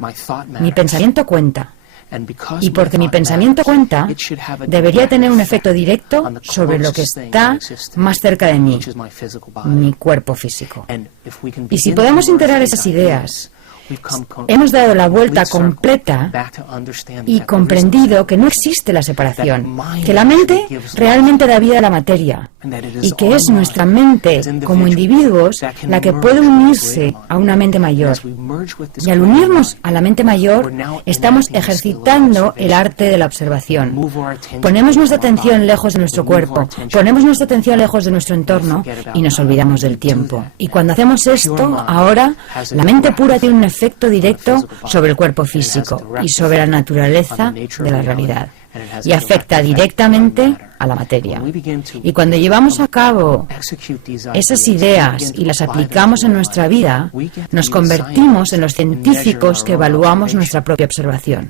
mi pensamiento cuenta. Y porque mi pensamiento cuenta, debería tener un efecto directo sobre lo que está más cerca de mí, mi cuerpo físico. Y si podemos integrar esas ideas, hemos dado la vuelta completa y comprendido que no existe la separación, que la mente realmente da vida a la materia y que es nuestra mente como individuos la que puede unirse a una mente mayor. Y al unirnos a la mente mayor, estamos ejercitando el arte de la observación. Ponemos nuestra atención lejos de nuestro cuerpo, ponemos nuestra atención lejos de nuestro entorno y nos olvidamos del tiempo. Y cuando hacemos esto, ahora, la mente pura tiene un efecto directo sobre el cuerpo físico y sobre la naturaleza de la realidad, y afecta directamente a la materia. Y cuando llevamos a cabo esas ideas y las aplicamos en nuestra vida, nos convertimos en los científicos que evaluamos nuestra propia observación.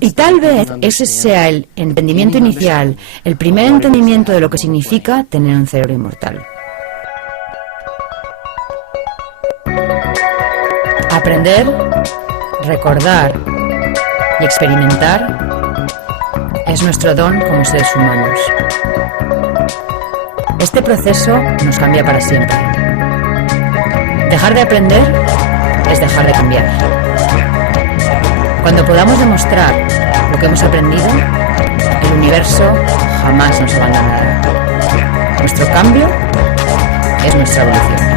Y tal vez ese sea el entendimiento inicial, el primer entendimiento de lo que significa tener un cerebro inmortal. Aprender, recordar y experimentar es nuestro don como seres humanos. Este proceso nos cambia para siempre. Dejar de aprender es dejar de cambiar. Cuando podamos demostrar lo que hemos aprendido, el universo jamás nos abandonará. Nuestro cambio es nuestra evolución.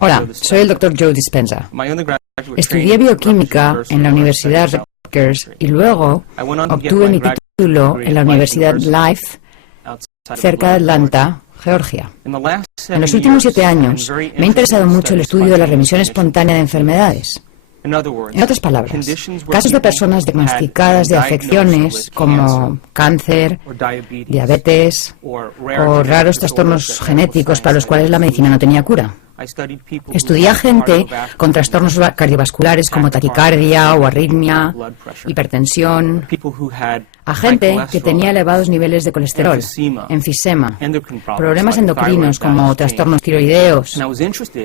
Hola, soy el Dr. Joe Dispenza. Estudié bioquímica en la Universidad Rutgers y luego obtuve mi título en la Universidad Life, cerca de Atlanta, Georgia. En los últimos 7 años me ha interesado mucho el estudio de la remisión espontánea de enfermedades. En otras palabras, casos de personas diagnosticadas de afecciones como cáncer, diabetes o raros trastornos genéticos para los cuales la medicina no tenía cura. Estudié a gente con trastornos cardiovasculares como taquicardia o arritmia, hipertensión, a gente que tenía elevados niveles de colesterol, enfisema, problemas endocrinos como trastornos tiroideos,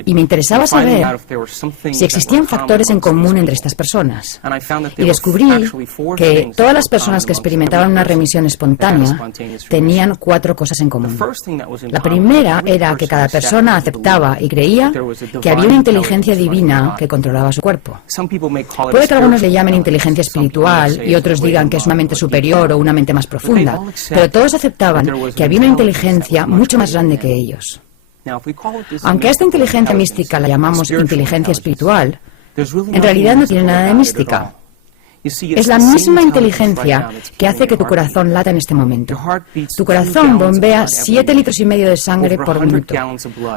y me interesaba saber si existían factores en común entre estas personas. Y descubrí que todas las personas que experimentaban una remisión espontánea tenían 4 cosas en común. La primera era que cada persona aceptaba y creía que había una inteligencia divina que controlaba su cuerpo. Puede que algunos le llamen inteligencia espiritual y otros digan que es una mente superior superior o una mente más profunda, pero todos aceptaban que había una inteligencia mucho más grande que ellos. Aunque a esta inteligencia mística la llamamos inteligencia espiritual, en realidad no tiene nada de mística. Es la misma inteligencia que hace que tu corazón lata en este momento. Tu corazón bombea 7,5 litros de sangre por minuto,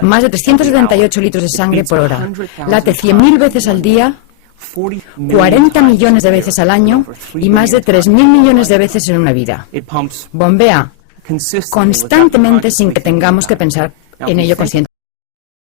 más de 378 litros de sangre por hora. Late 100.000 veces al día, 40 millones de veces al año y más de 3.000 millones de veces en una vida. Bombea constantemente sin que tengamos que pensar en ello conscientemente.